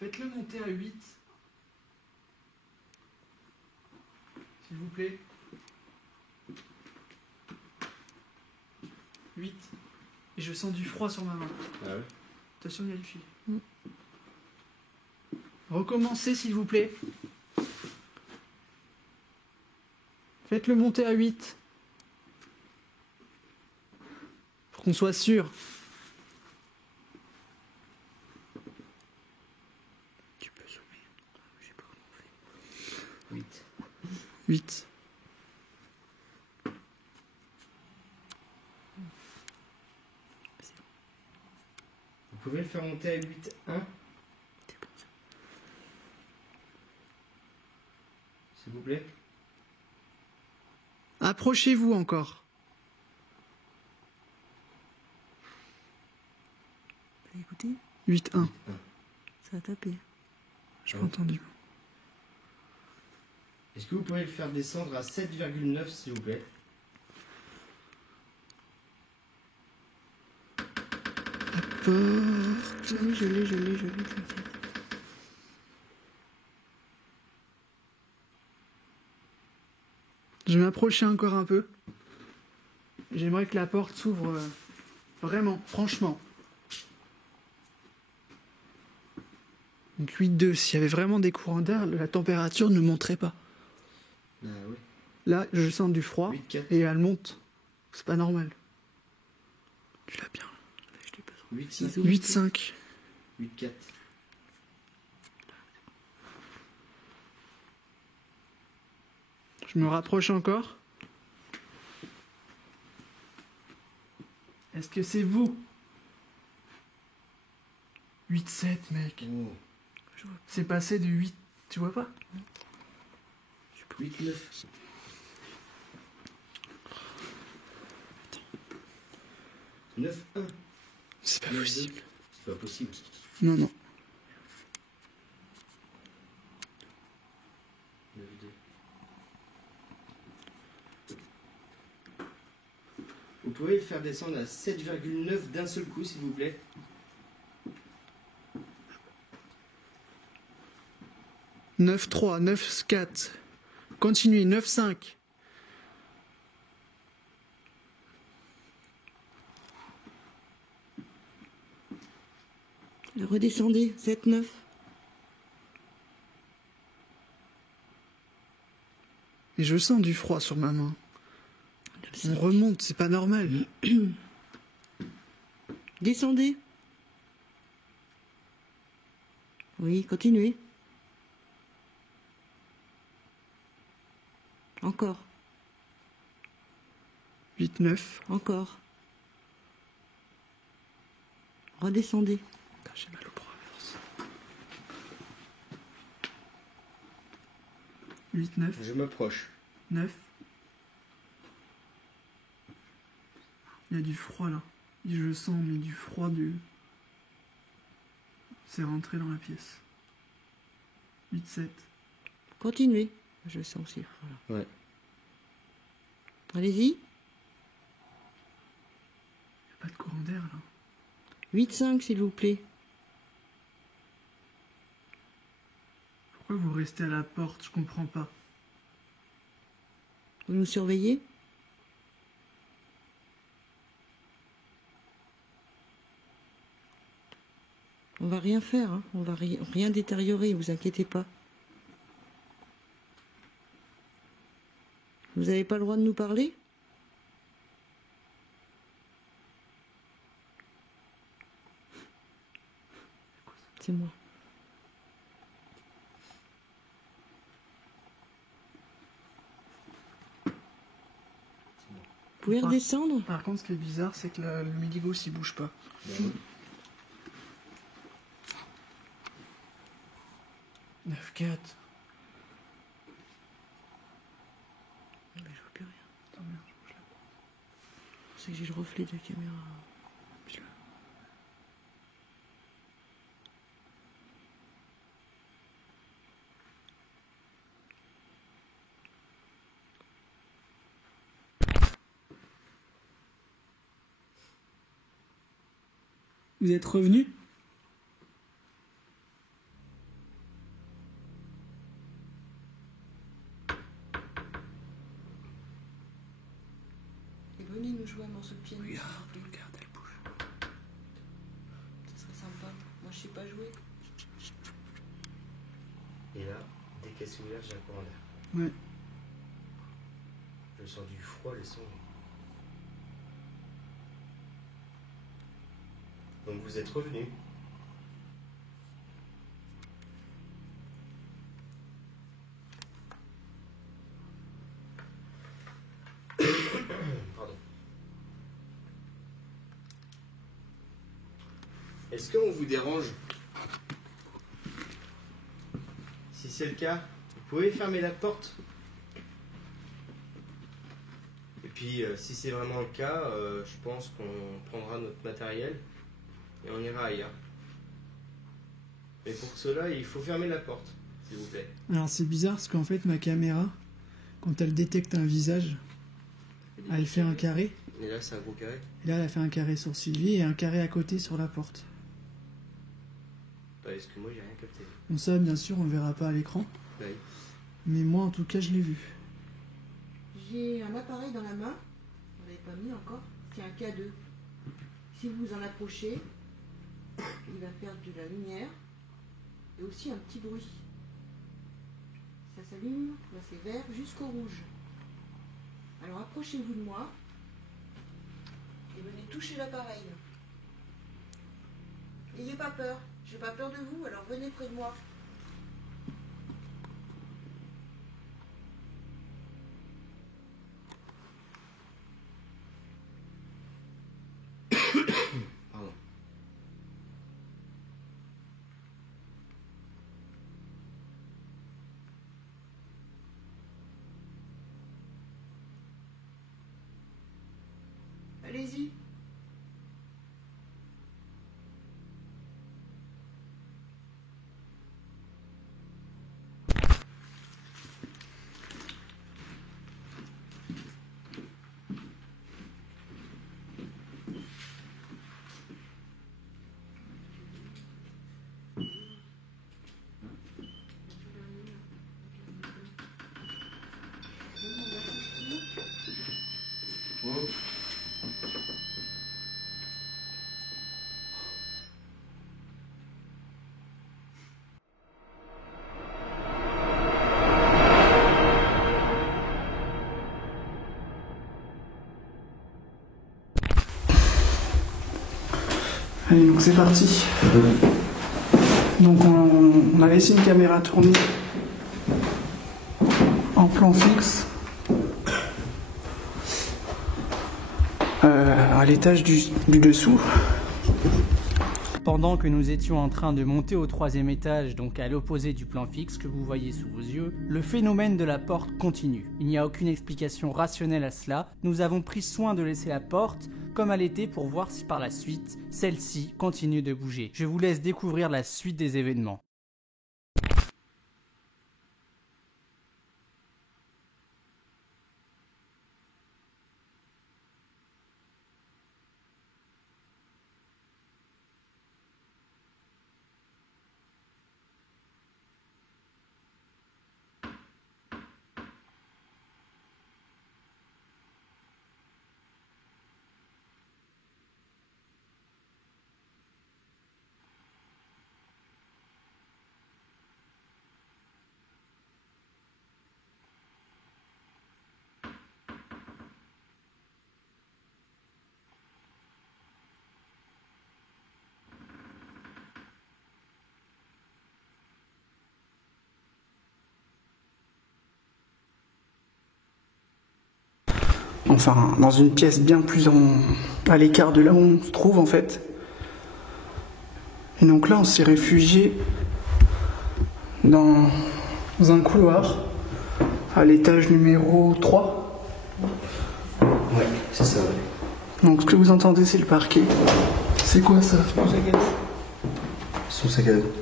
Faites-le monter à 8. S'il vous plaît. 8. Et je sens du froid sur ma main. Ah ouais. Attention, il y a le fil. Mm. Recommencez, s'il vous plaît. Faites-le monter à 8. Pour qu'on soit sûr. Tu peux zoomer. Je sais pas comment on fait. 8. 8. Vous pouvez le faire monter à 8, 1, C'est bon ça. s'il vous plaît. Approchez-vous encore. Vous avez écouté? 8, 1. Ça a tapé. J'ai pas entendu. Est-ce que vous pourriez le faire descendre à 7,9, s'il vous plaît? Porte. Oui, je l'ai, t'inquiète. Je vais m'approcher encore un peu. J'aimerais que la porte s'ouvre vraiment, franchement. Donc 8,2. S'il y avait vraiment des courants d'air, la température ne monterait pas. Ah oui. Là, je sens du froid 8,4. et elle monte. C'est pas normal. Tu l'as bien. Je l'ai pas trop. 8,5. 8,5. 8,4. Je me rapproche encore. Est-ce que c'est vous? 8,7, mec. Oh. C'est passé de 8. Tu vois pas? 8,9. Attends. 9,1. C'est pas 9,2. possible. C'est pas possible. Non, non. 9,2. Vous pouvez le faire descendre à 7,9 d'un seul coup, s'il vous plaît. « 9,3, 9,4. Continuez, 9,5. Redescendez, 7, 9. Et je sens du froid sur ma main. On remonte, c'est pas normal. Descendez. Oui, continuez. Encore, 8,9. encore. Redescendez. Putain, j'ai mal au bras. 8,9. Je m'approche. 9. Il y a du froid là. Je le sens, mais du froid du. C'est rentré dans la pièce. 8,7. Continuez. Je le sens aussi. Voilà. Ouais. Allez-y. Il n'y a pas de courant d'air là. 8,5 s'il vous plaît. Pourquoi vous restez à la porte? Je comprends pas. Vous nous surveillez? On va rien faire, hein. On va rien détériorer, vous inquiétez pas. Vous n'avez pas le droit de nous parler? C'est moi. Vous pouvez redescendre? Par contre, ce qui est bizarre, c'est que le Miligos il bouge pas. Ben oui. 9,4. Mais je vois plus rien. Attends, merde, je bouge là. C'est que j'ai le reflet de la caméra. Puis là. Vous êtes revenu? me jouer un morceau de piano? s'il vous plaît? Regarde, elle bouge. Ça serait sympa. Moi, je sais pas jouer. Et là, dès qu'elle s'est ouverte, j'ai un courant d'air. Ouais. Je sens du froid, le sang. Donc vous êtes revenu. Pardon. Est-ce qu'on vous dérange? Si c'est le cas, vous pouvez fermer la porte. Et puis, si c'est vraiment le cas, je pense qu'on prendra notre matériel et on ira ailleurs. Mais pour cela, il faut fermer la porte, s'il vous plaît. Alors c'est bizarre parce qu'en fait ma caméra, quand elle détecte un visage, elle fait un carré. Et là, c'est un gros carré. Et là elle a fait un carré sur Sylvie et un carré à côté sur la porte. Bah, est-ce que moi, j'ai rien capté? Bon ça bien sûr on verra pas à l'écran. Bah, oui. Mais moi en tout cas je l'ai vu. J'ai un appareil dans la main. Vous l'avez pas mis encore. C'est un K2. Si vous vous en approchez, il va faire de la lumière et aussi un petit bruit. Ça s'allume, là c'est vert, jusqu'au rouge. Alors approchez-vous de moi et venez toucher l'appareil. N'ayez pas peur, j'ai pas peur de vous, alors venez près de moi. Pardon. Allez-y. Allez donc c'est parti. Donc on a laissé une caméra tourner en plan fixe à l'étage du dessous. Pendant que nous étions en train de monter au 3e étage, donc à l'opposé du plan fixe que vous voyez sous vos yeux, le phénomène de la porte continue. Il n'y a aucune explication rationnelle à cela. Nous avons pris soin de laisser la porte comme elle était pour voir si par la suite, celle-ci continue de bouger. Je vous laisse découvrir la suite des événements. Enfin, dans une pièce bien plus à l'écart de là où on se trouve en fait. Et donc là, on s'est réfugié dans un couloir à l'étage numéro 3. Ouais, c'est ça, ouais. Donc ce que vous entendez, c'est le parquet. C'est quoi ça? Son sac à dos.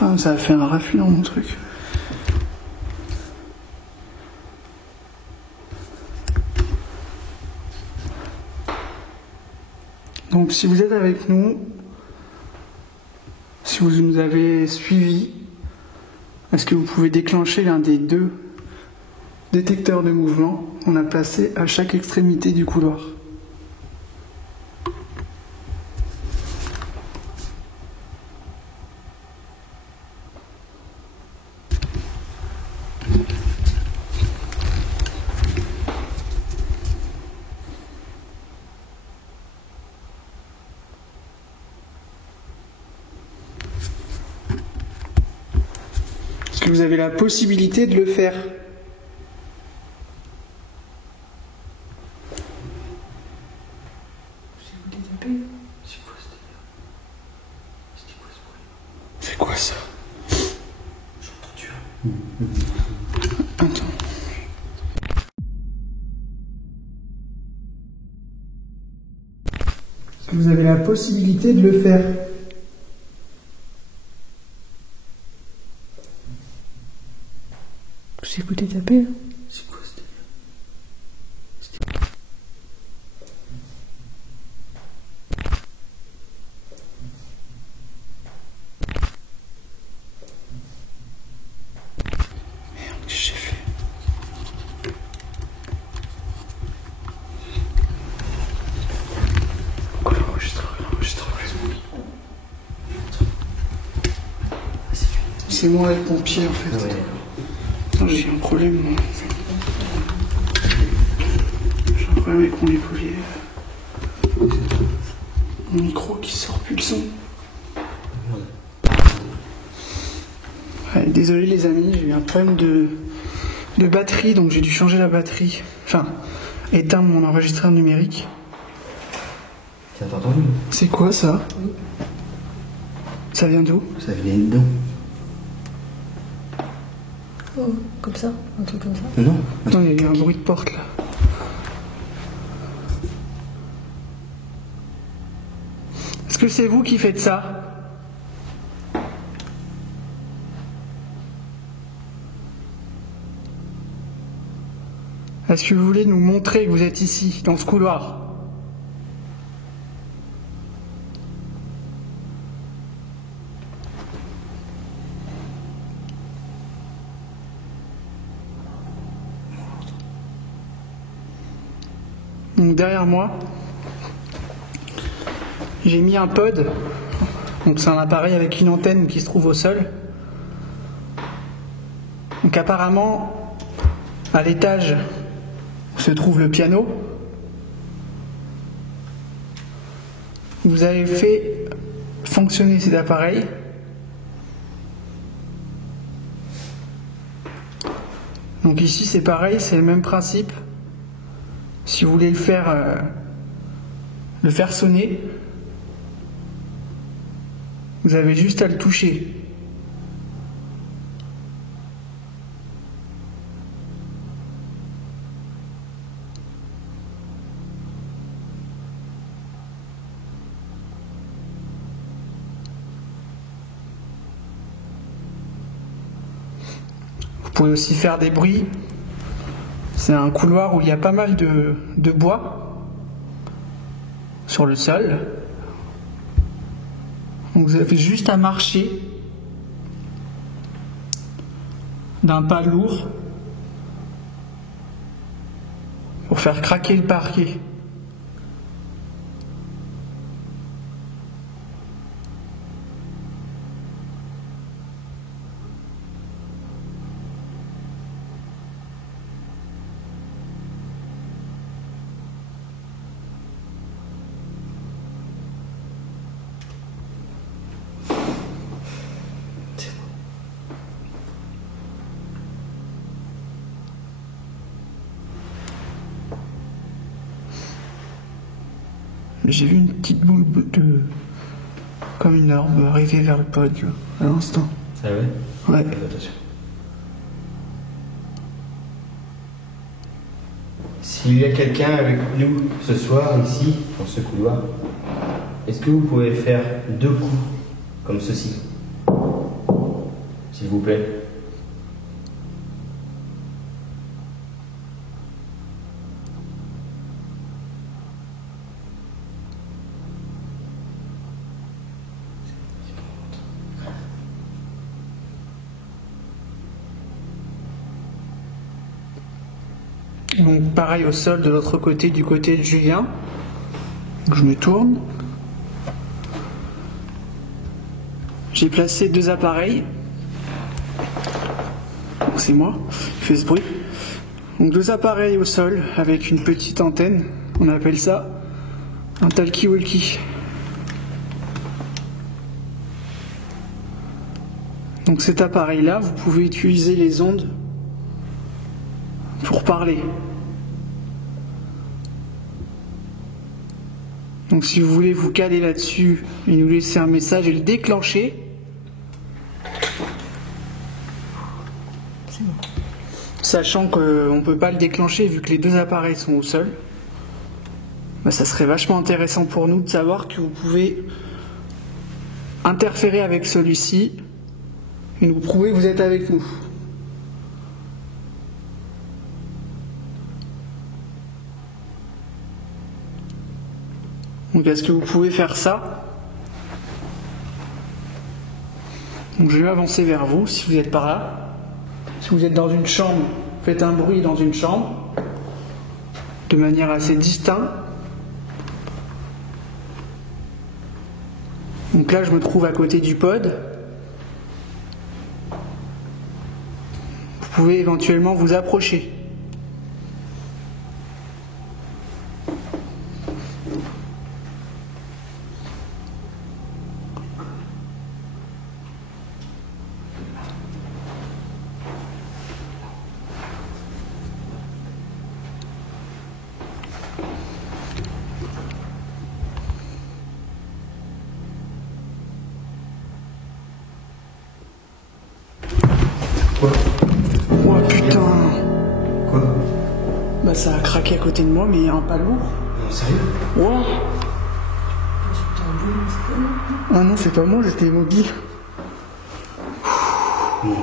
Ah, ça a fait un raffut dans mon truc. Donc si vous êtes avec nous, si vous nous avez suivis, est-ce que vous pouvez déclencher l'un des deux détecteurs de mouvement, on a placé à chaque extrémité du couloir. Est-ce que vous avez la possibilité de le faire? C'est quoi ça? J'ai entendu. Attends. Est-ce que vous avez la possibilité de le faire? J'ai écouté taper là. C'est quoi ce délire? Merde, qu'est-ce que j'ai fait? Pourquoi l'enregistreur? C'est moi le pompier en fait. Ouais. Attends, j'ai un problème moi. J'ai un problème avec mon épaulé. Mon micro qui sort plus le son. Ouais, désolé les amis, j'ai eu un problème de batterie, donc j'ai dû changer la batterie. Enfin, éteindre mon enregistreur numérique. T'as entendu? C'est quoi ça? Ça vient d'où? Ça venait dedans. Oh, comme ça, un truc comme ça. Non. Attends, il y a eu un bruit de porte là. Est-ce que c'est vous qui faites ça? Est-ce que vous voulez nous montrer que vous êtes ici, dans ce couloir? Donc derrière moi, j'ai mis un pod. Donc c'est un appareil avec une antenne qui se trouve au sol. Donc apparemment, à l'étage où se trouve le piano, vous avez fait fonctionner cet appareil. Donc ici c'est pareil, c'est le même principe. Si vous voulez le faire sonner, vous avez juste à le toucher. Vous pouvez aussi faire des bruits. C'est un couloir où il y a pas mal de bois sur le sol. Donc vous avez juste à marcher d'un pas lourd pour faire craquer le parquet. J'ai vu une petite boule comme une orbe arriver vers le pod là, à l'instant. Ah ouais? Ouais. Fais attention. S'il y a quelqu'un avec nous ce soir, ici, dans ce couloir, est-ce que vous pouvez faire 2 coups comme ceci? S'il vous plaît. Donc pareil au sol de l'autre côté, du côté de Julien. Donc, je me tourne. J'ai placé 2 appareils. Donc, c'est moi qui fais ce bruit. Donc 2 appareils au sol avec une petite antenne. On appelle ça un talkie-walkie. Donc cet appareil-là, vous pouvez utiliser les ondes pour parler. Donc si vous voulez vous caler là-dessus et nous laisser un message et le déclencher, sachant qu'on ne peut pas le déclencher vu que les 2 appareils sont au sol, bah ça serait vachement intéressant pour nous de savoir que vous pouvez interférer avec celui-ci et nous prouver que vous êtes avec nous. Donc est-ce que vous pouvez faire ça? Donc je vais avancer vers vous si vous êtes par là. Si vous êtes dans une chambre, faites un bruit dans une chambre de manière assez distincte. Donc là je me trouve à côté du pod. Vous pouvez éventuellement vous approcher. Quoi? Oh putain! Quoi? Bah ça a craqué à côté de moi mais il y a un pas lourd. Non, sérieux? Wow. Ah non, c'est pas moi, j'étais immobile. Non.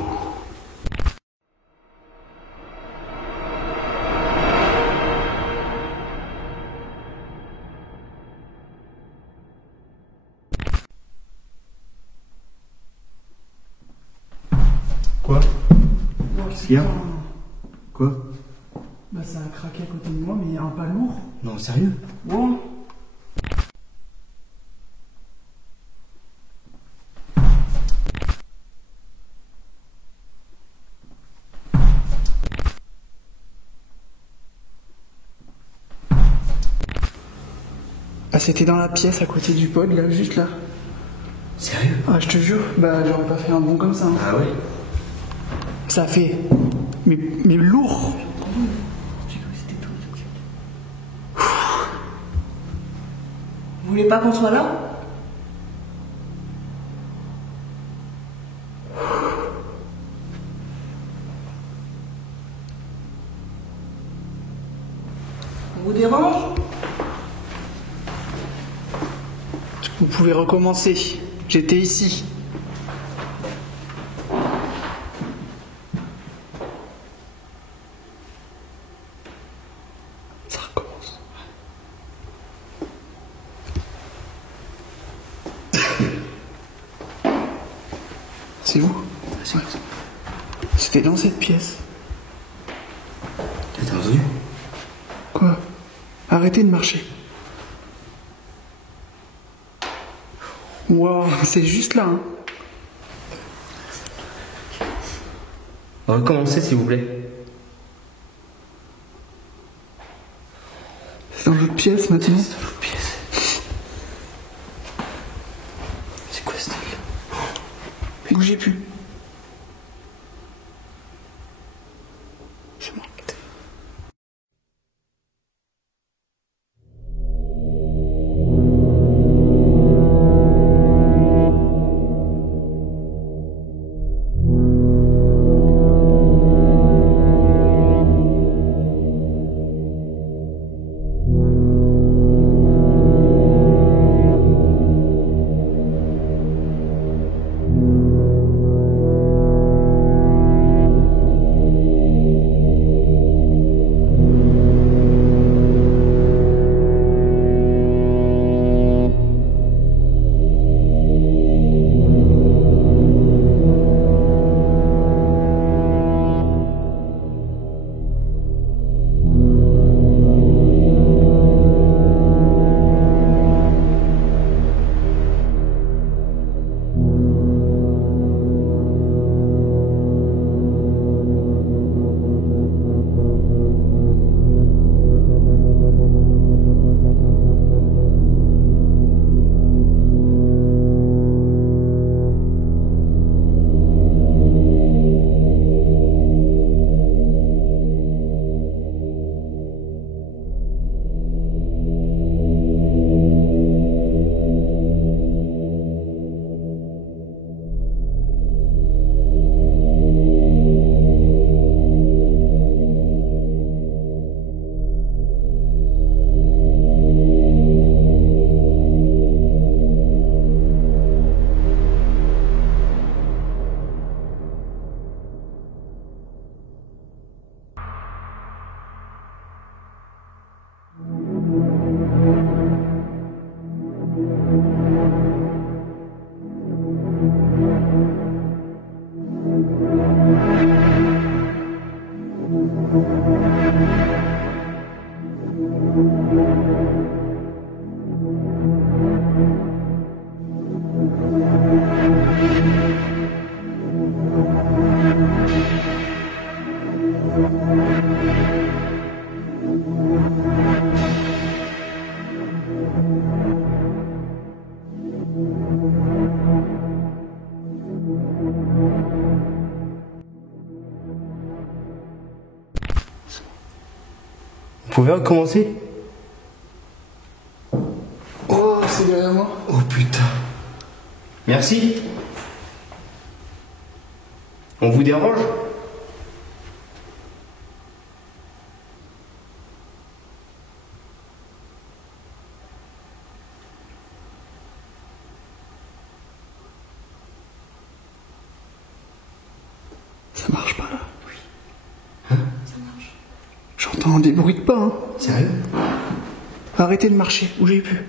Quoi? Qu'est-ce qu'il y a? Quoi? Bah ça a craqué à côté de moi mais il y a un pas lourd. Non, sérieux? Wow. Ah c'était dans la pièce à côté du pod là, juste là. Sérieux? Ah je te jure, bah j'aurais pas fait un bond comme ça. Hein. Ah ouais? Ça fait... Mais lourd. Vous voulez pas qu'on soit là? On vous dérange? Vous pouvez recommencer. J'étais ici. Ça recommence. C'est vous? C'est vrai. C'était dans cette pièce. T'as entendu? Quoi? Arrêtez de marcher. Wow, c'est juste là. Hein. Recommencez s'il vous plaît. C'est dans l'autre pièce maintenant. C'est dans l'autre pièce. C'est quoi ce truc? Bougez plus. Vous pouvez recommencer? Oh, c'est derrière moi. Oh putain. Merci. On vous dérange? Ça marche pas là. Oui. Hein? Ça marche. J'entends des bruits de pas, hein. Sérieux? Arrêtez de marcher, bougez plus.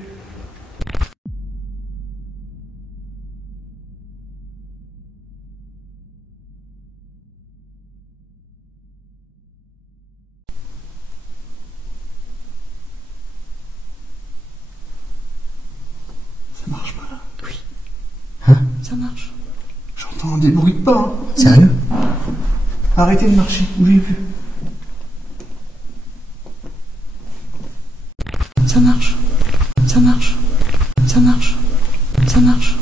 Ça marche pas là. Oui. Hein? Ça marche. J'entends des bruits de pas, hein. Sérieux? Arrêtez de marcher, bougez plus. Ça marche. Ça marche. Ça marche. Ça marche.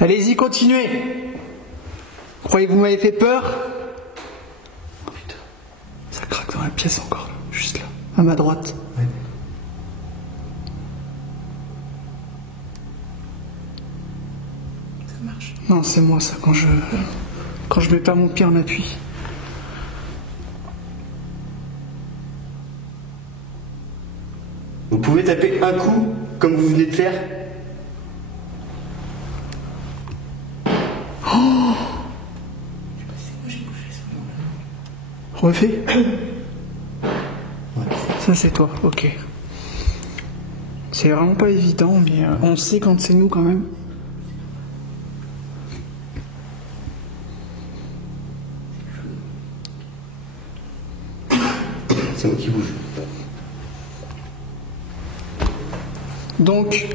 Allez-y, continuez. Croyez que vous m'avez fait peur? Oh putain, ça craque dans la pièce encore, là, juste là, à ma droite. Ouais. Ça marche. Non, c'est moi ça, quand je mets pas mon pied en appui. Vous pouvez taper un coup, comme vous venez de faire? Refais. Ouais. Ça c'est toi, ok. C'est vraiment pas évident, mais on sait quand c'est nous quand même. C'est moi qui bouge. Donc,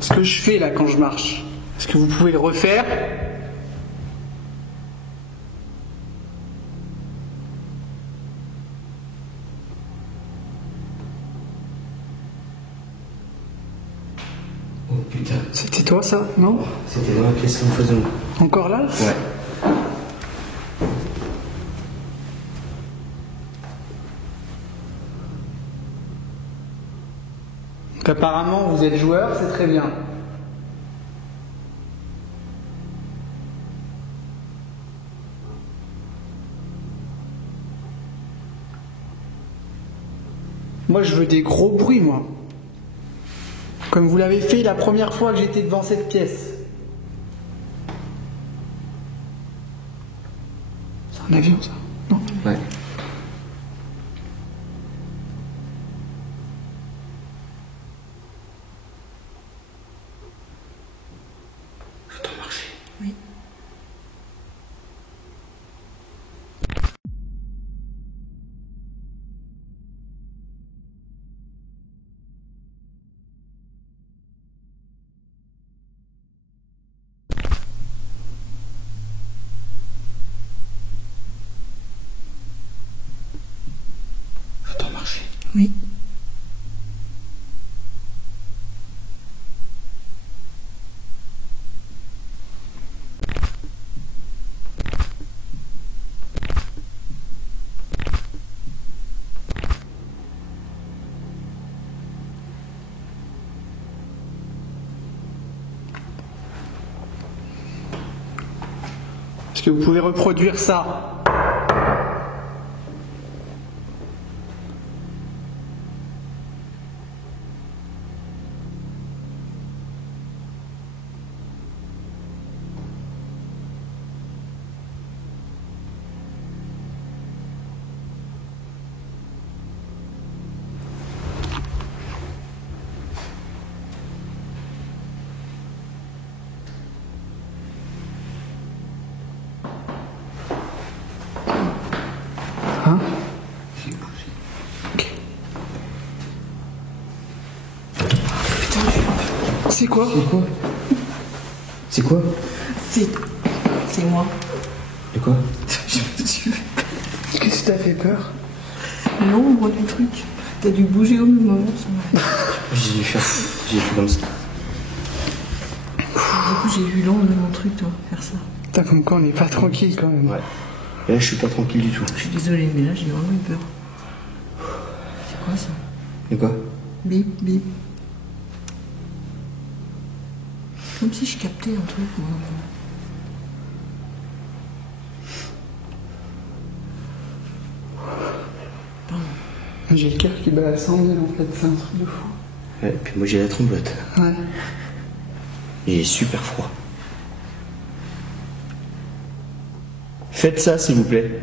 ce que je fais là quand je marche, est-ce que vous pouvez le refaire? Oh putain. C'était toi ça, non? C'était dans la pièce en face de nous. Encore là? Ouais. Donc apparemment vous êtes joueur, c'est très bien. Moi je veux des gros bruits, moi. Comme vous l'avez fait la première fois que j'étais devant cette pièce. C'est un avion ça? Non? Ouais. J'entends marcher. Oui. J'entends marcher. Oui. Est-ce que vous pouvez reproduire ça? C'est quoi? C'est quoi? C'est quoi? C'est moi. De quoi? Qu'est-ce que t'as fait peur? L'ombre du truc. T'as dû bouger au même moment. J'ai fait comme ça. Du coup, j'ai vu l'ombre de mon truc, toi, faire ça. Putain, comme quoi on n'est pas tranquille quand même. Ouais. Et là, je suis pas tranquille du tout. Je suis désolée, mais là, j'ai vraiment eu peur. C'est quoi ça? De quoi? Bip, bip. Comme si je captais un truc, moi. Pardon. J'ai le cœur qui bat à 100 000 en fait, c'est un truc de fou. Ouais, et puis moi, j'ai la tremblote. Ouais. Il est super froid. Faites ça, s'il vous plaît.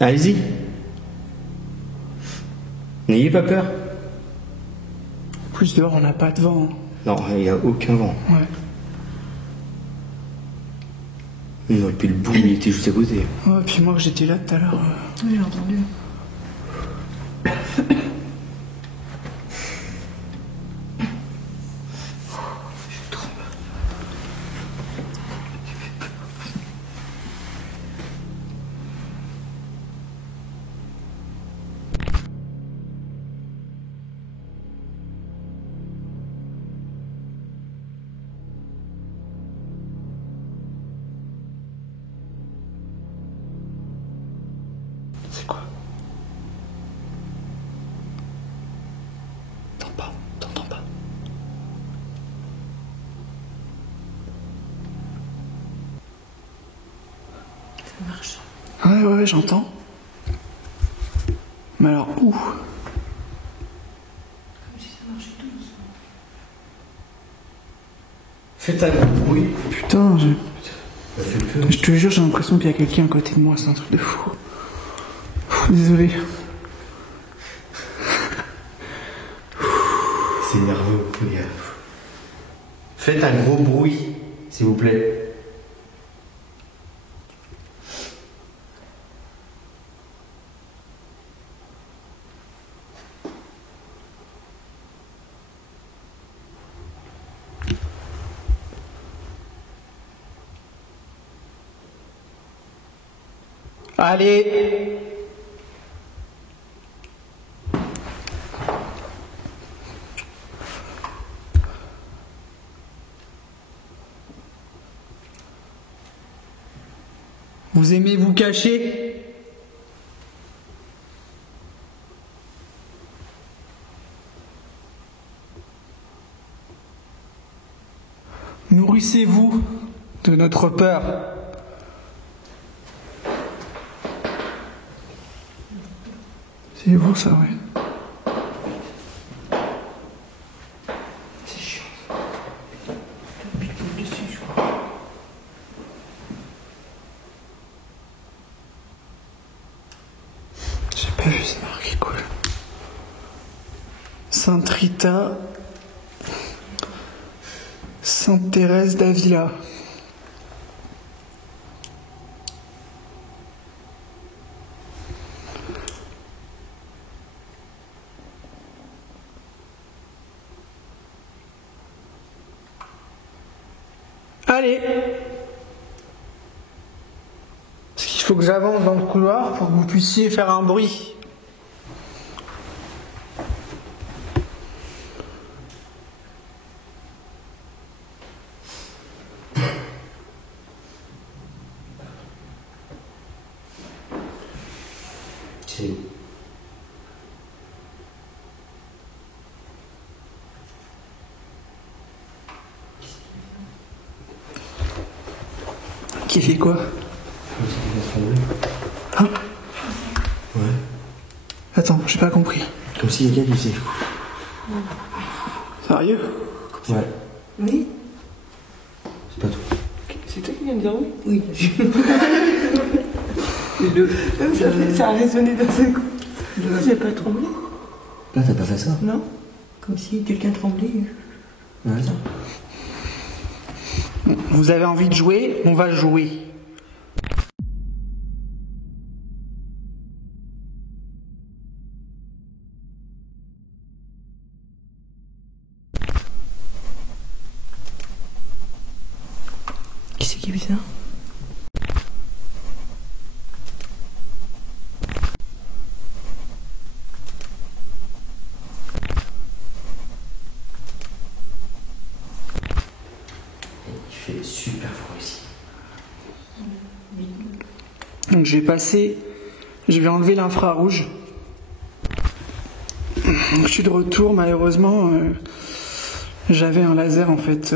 Allez-y. N'ayez pas peur. En plus dehors on n'a pas de vent. Non, il n'y a aucun vent. Ouais. Non, et puis le bout, il était juste à côté. Ouais, puis moi que j'étais là tout à l'heure. Oui, j'ai entendu. Je tremble. C'est quoi? T'entends pas. Ça marche. Ouais, j'entends. Mais alors où? Comme si ça marchait tout doucement. Faites un gros bruit. Putain, Ça fait peur. je te jure, j'ai l'impression qu'il y a quelqu'un à côté de moi, c'est un truc de fou. Désolé. C'est nerveux, les gars. Faites un gros bruit, s'il vous plaît. Allez! Vous aimez vous cacher? Nourrissez-vous de notre peur. C'est vous ça, ouais. C'est chiant. T'as mis le poil dessus, je crois. J'ai pas vu, c'est marqué cool. Sainte Rita, Sainte Thérèse d'Avila. Allez! Parce qu'il faut que j'avance dans le couloir pour que vous puissiez faire un bruit. C'est... Qui fait quoi? Hein? Ouais. Attends, j'ai pas compris. Comme si quelqu'un disait. Sérieux? Ouais. Oui? C'est pas tout. C'est toi qui viens de dire oui? Oui. Les deux. Ça a résonné d'un seul coup. J'ai pas tremblé. Là, t'as pas fait ça? Non? Comme si quelqu'un tremblait. Ouais. Ça. Vous avez envie de jouer? On va jouer. Qui c'est qui fait ça? Il fait super froid ici. Donc je vais enlever l'infrarouge. Donc je suis de retour, malheureusement, j'avais un laser en fait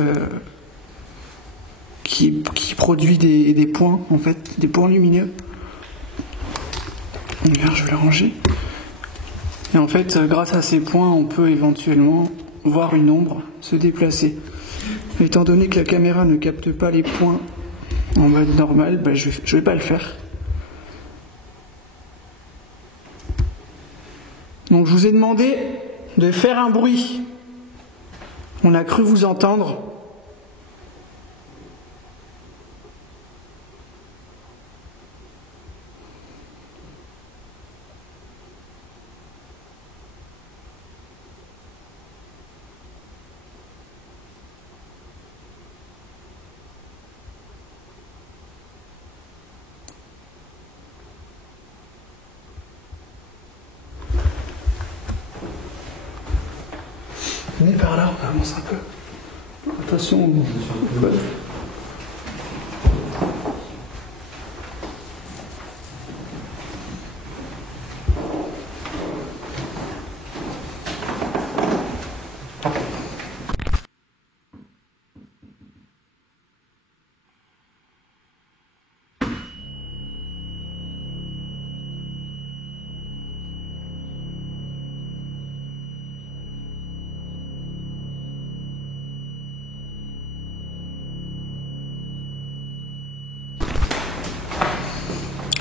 qui produit des points, en fait, des points lumineux. Merde, je vais le ranger. Et en fait, grâce à ces points, on peut éventuellement voir une ombre se déplacer. Étant donné que la caméra ne capte pas les points en mode normal, bah, je vais pas le faire. Donc je vous ai demandé de faire un bruit. On a cru vous entendre. Venez par là, on avance un peu. Attention, on code.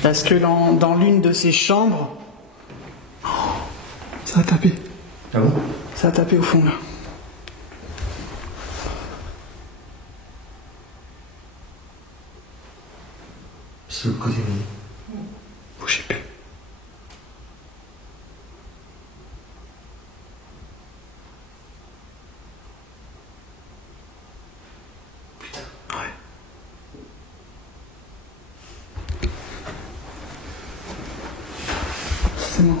Parce que dans l'une de ces chambres, ça a tapé. Ah bon? Ça a tapé au fond là. C'est le côté. Bougez plus. Putain. Ouais. C'est bon.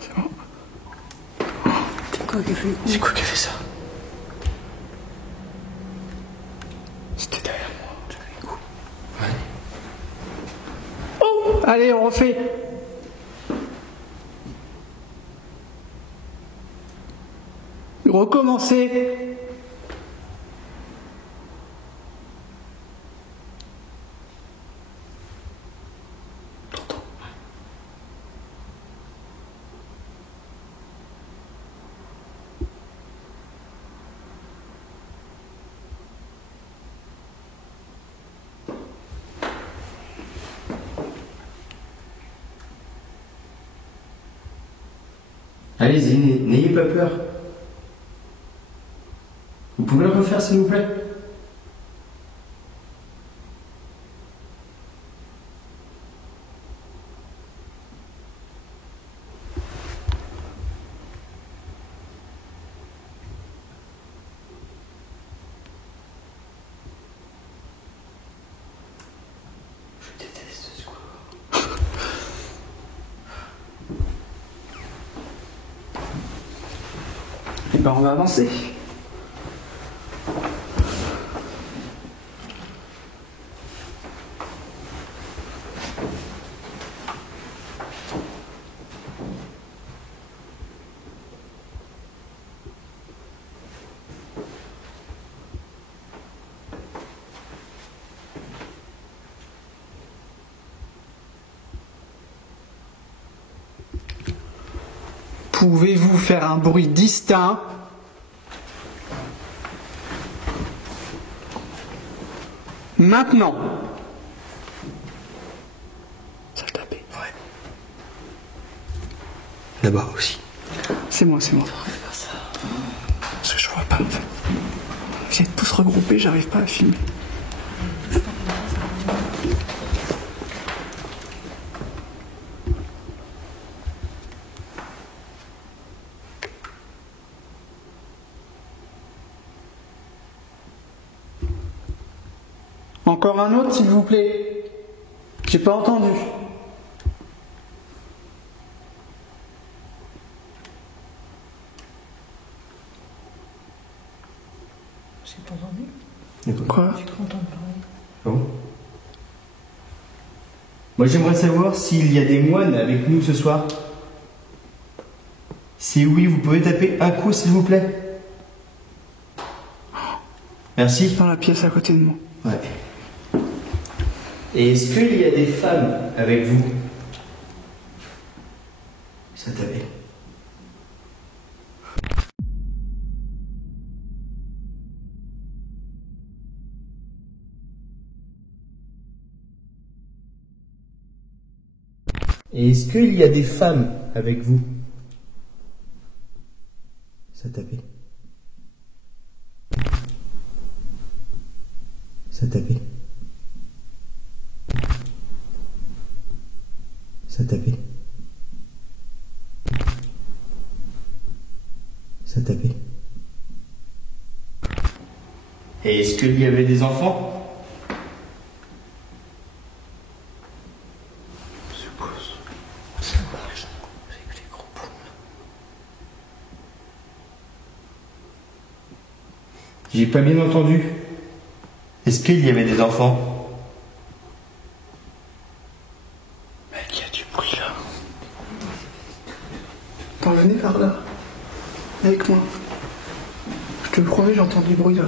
C'est bon. C'est quoi qui fait? C'est quoi qui a fait ça? C'était derrière moi. Ouais. Oh! Allez, on refait. Recommencer. T'entends? Allez-y, n'ayez pas peur. Vous pouvez le refaire s'il vous plaît? Je déteste ce couloir. Eh ben, on va avancer. Pouvez-vous faire un bruit distinct? Maintenant. Ça je tapais. Ouais. Là-bas aussi. C'est moi. Fais pas ça. Parce que je vois pas en fait. Vous êtes tous regroupés, j'arrive pas à filmer. Encore un autre, s'il vous plaît. J'ai pas entendu. J'ai pas entendu. Quoi? J'ai pas entendu parler. Bon. Moi j'aimerais savoir s'il y a des moines avec nous ce soir. Si oui, vous pouvez taper un coup s'il vous plaît. Merci. Dans la pièce à côté de moi. Ouais. Et est-ce qu'il y a des femmes avec vous? Ça tapait. Et est-ce qu'il y a des femmes avec vous? Ça tapait. Ça tapait. Ça tapait. Ça tapait. Et est-ce qu'il y avait des enfants? J'ai pas bien entendu. Est-ce qu'il y avait des enfants? Mec, il y a du bruit là. Attends, venez par là. Avec moi. Je te le promets, j'entends du bruit là.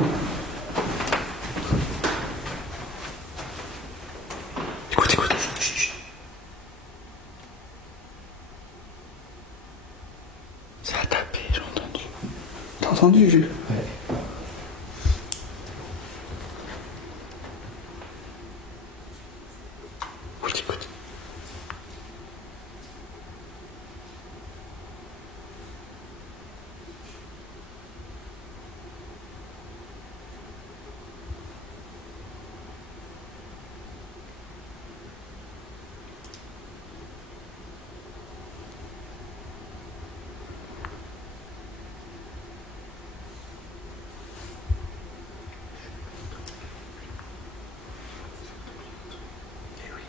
Écoute, écoute. Chut, chut. Ça a tapé, j'ai entendu. T'as entendu, Jules? Ouais. Écoute, écoute.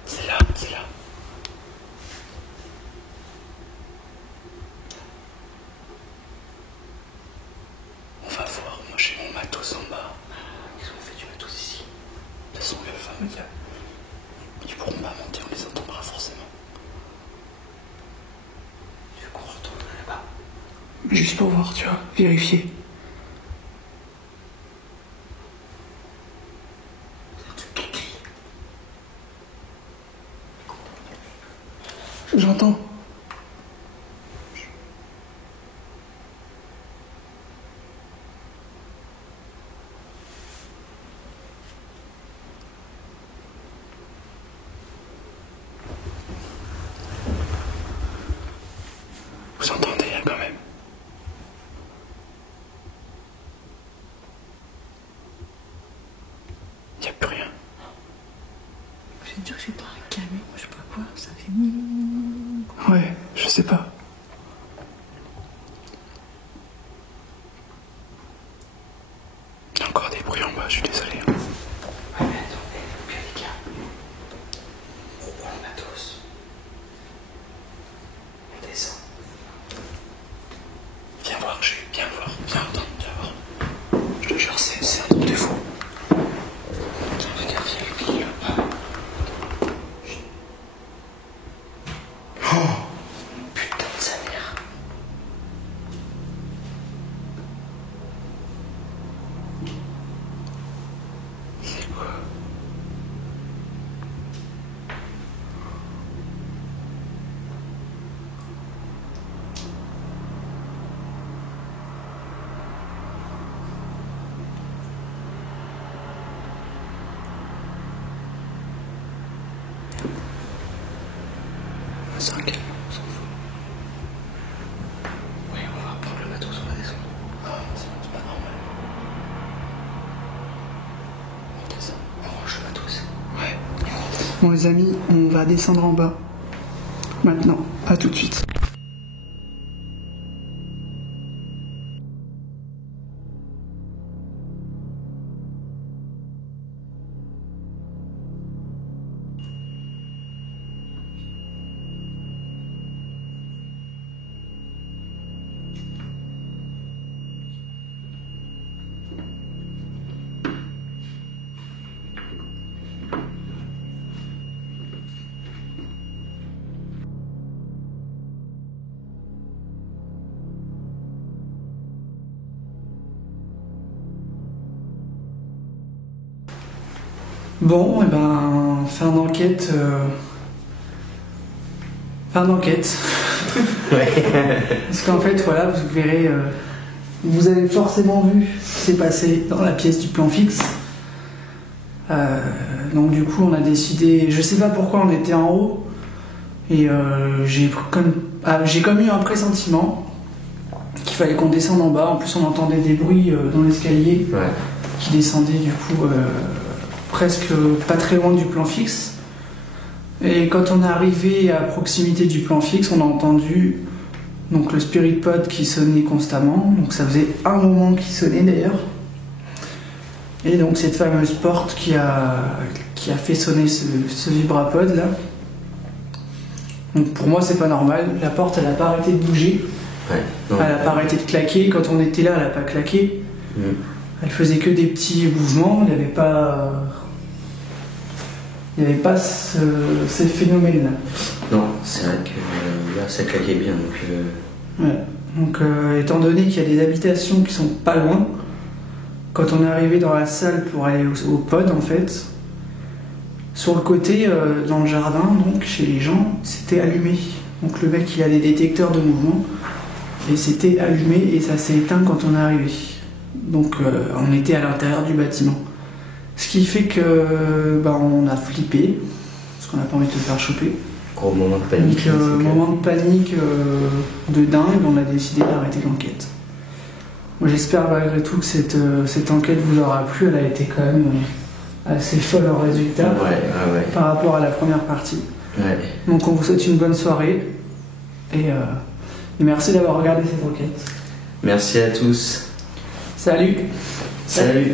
C'est là, c'est là. On va voir, moi j'ai mon matos en bas. Ils ont fait du matos ici. De toute façon, les femmes, ils pourront pas monter, on les entendra forcément. Tu veux qu'on retourne là-bas? Juste pour voir, tu vois, vérifier. J'entends. Vous entendez hein, quand même? Il n'y a plus rien. J'ai dit que c'est dans un camion, je sais pas quoi, ça fait Ouais, je sais pas. Il y a encore des bruits en bas, je suis désolé. Ouais, mais attendez, les gars. On reprend le matos. On descend. Viens voir, Jules, viens voir, viens entendre, viens voir. Je te jure, c'est un truc de fou. Viens, viens. Oh, putain, 5, on s'en fout. Oui, on va prendre le matos, on va descendre. C'est pas normal. On descend, on range le matos. Ouais. Bon les amis, on va descendre en bas. Maintenant, à tout de suite. Bon, et ben, fin d'enquête. Fin d'enquête. Parce qu'en fait, voilà, vous verrez, vous avez forcément vu ce qui s'est passé dans la pièce du plan fixe. Donc du coup, on a décidé, je sais pas pourquoi on était en haut, et j'ai comme eu un pressentiment qu'il fallait qu'on descende en bas. En plus, on entendait des bruits dans l'escalier qui descendaient du coup presque pas très loin du plan fixe. Et quand on est arrivé à proximité du plan fixe, on a entendu donc le Spirit Pod qui sonnait constamment. Donc ça faisait un moment qu'il sonnait d'ailleurs. Et donc cette fameuse porte qui a fait sonner ce vibrapod là. Donc pour moi c'est pas normal. La porte elle a pas arrêté de bouger. Elle a pas arrêté de claquer. Quand on était là, elle a pas claqué. Elle faisait que des petits mouvements. Il n'y avait pas ces phénomènes-là. Non, c'est vrai que là, ça claquait bien. Donc, étant donné qu'il y a des habitations qui sont pas loin, quand on est arrivé dans la salle pour aller au pod, en fait, sur le côté, dans le jardin, donc chez les gens, c'était allumé. Donc le mec, il a des détecteurs de mouvement, et c'était allumé, et ça s'est éteint quand on est arrivé. Donc on était à l'intérieur du bâtiment. Ce qui fait que on a flippé, parce qu'on n'a pas envie de se faire choper. Gros moment de panique. Donc, moment de panique de dingue, on a décidé d'arrêter l'enquête. Moi, j'espère malgré tout que cette enquête vous aura plu. Elle a été quand même assez folle en résultat par rapport à la première partie. Donc on vous souhaite une bonne soirée et merci d'avoir regardé cette enquête. Merci à tous. Salut. Salut.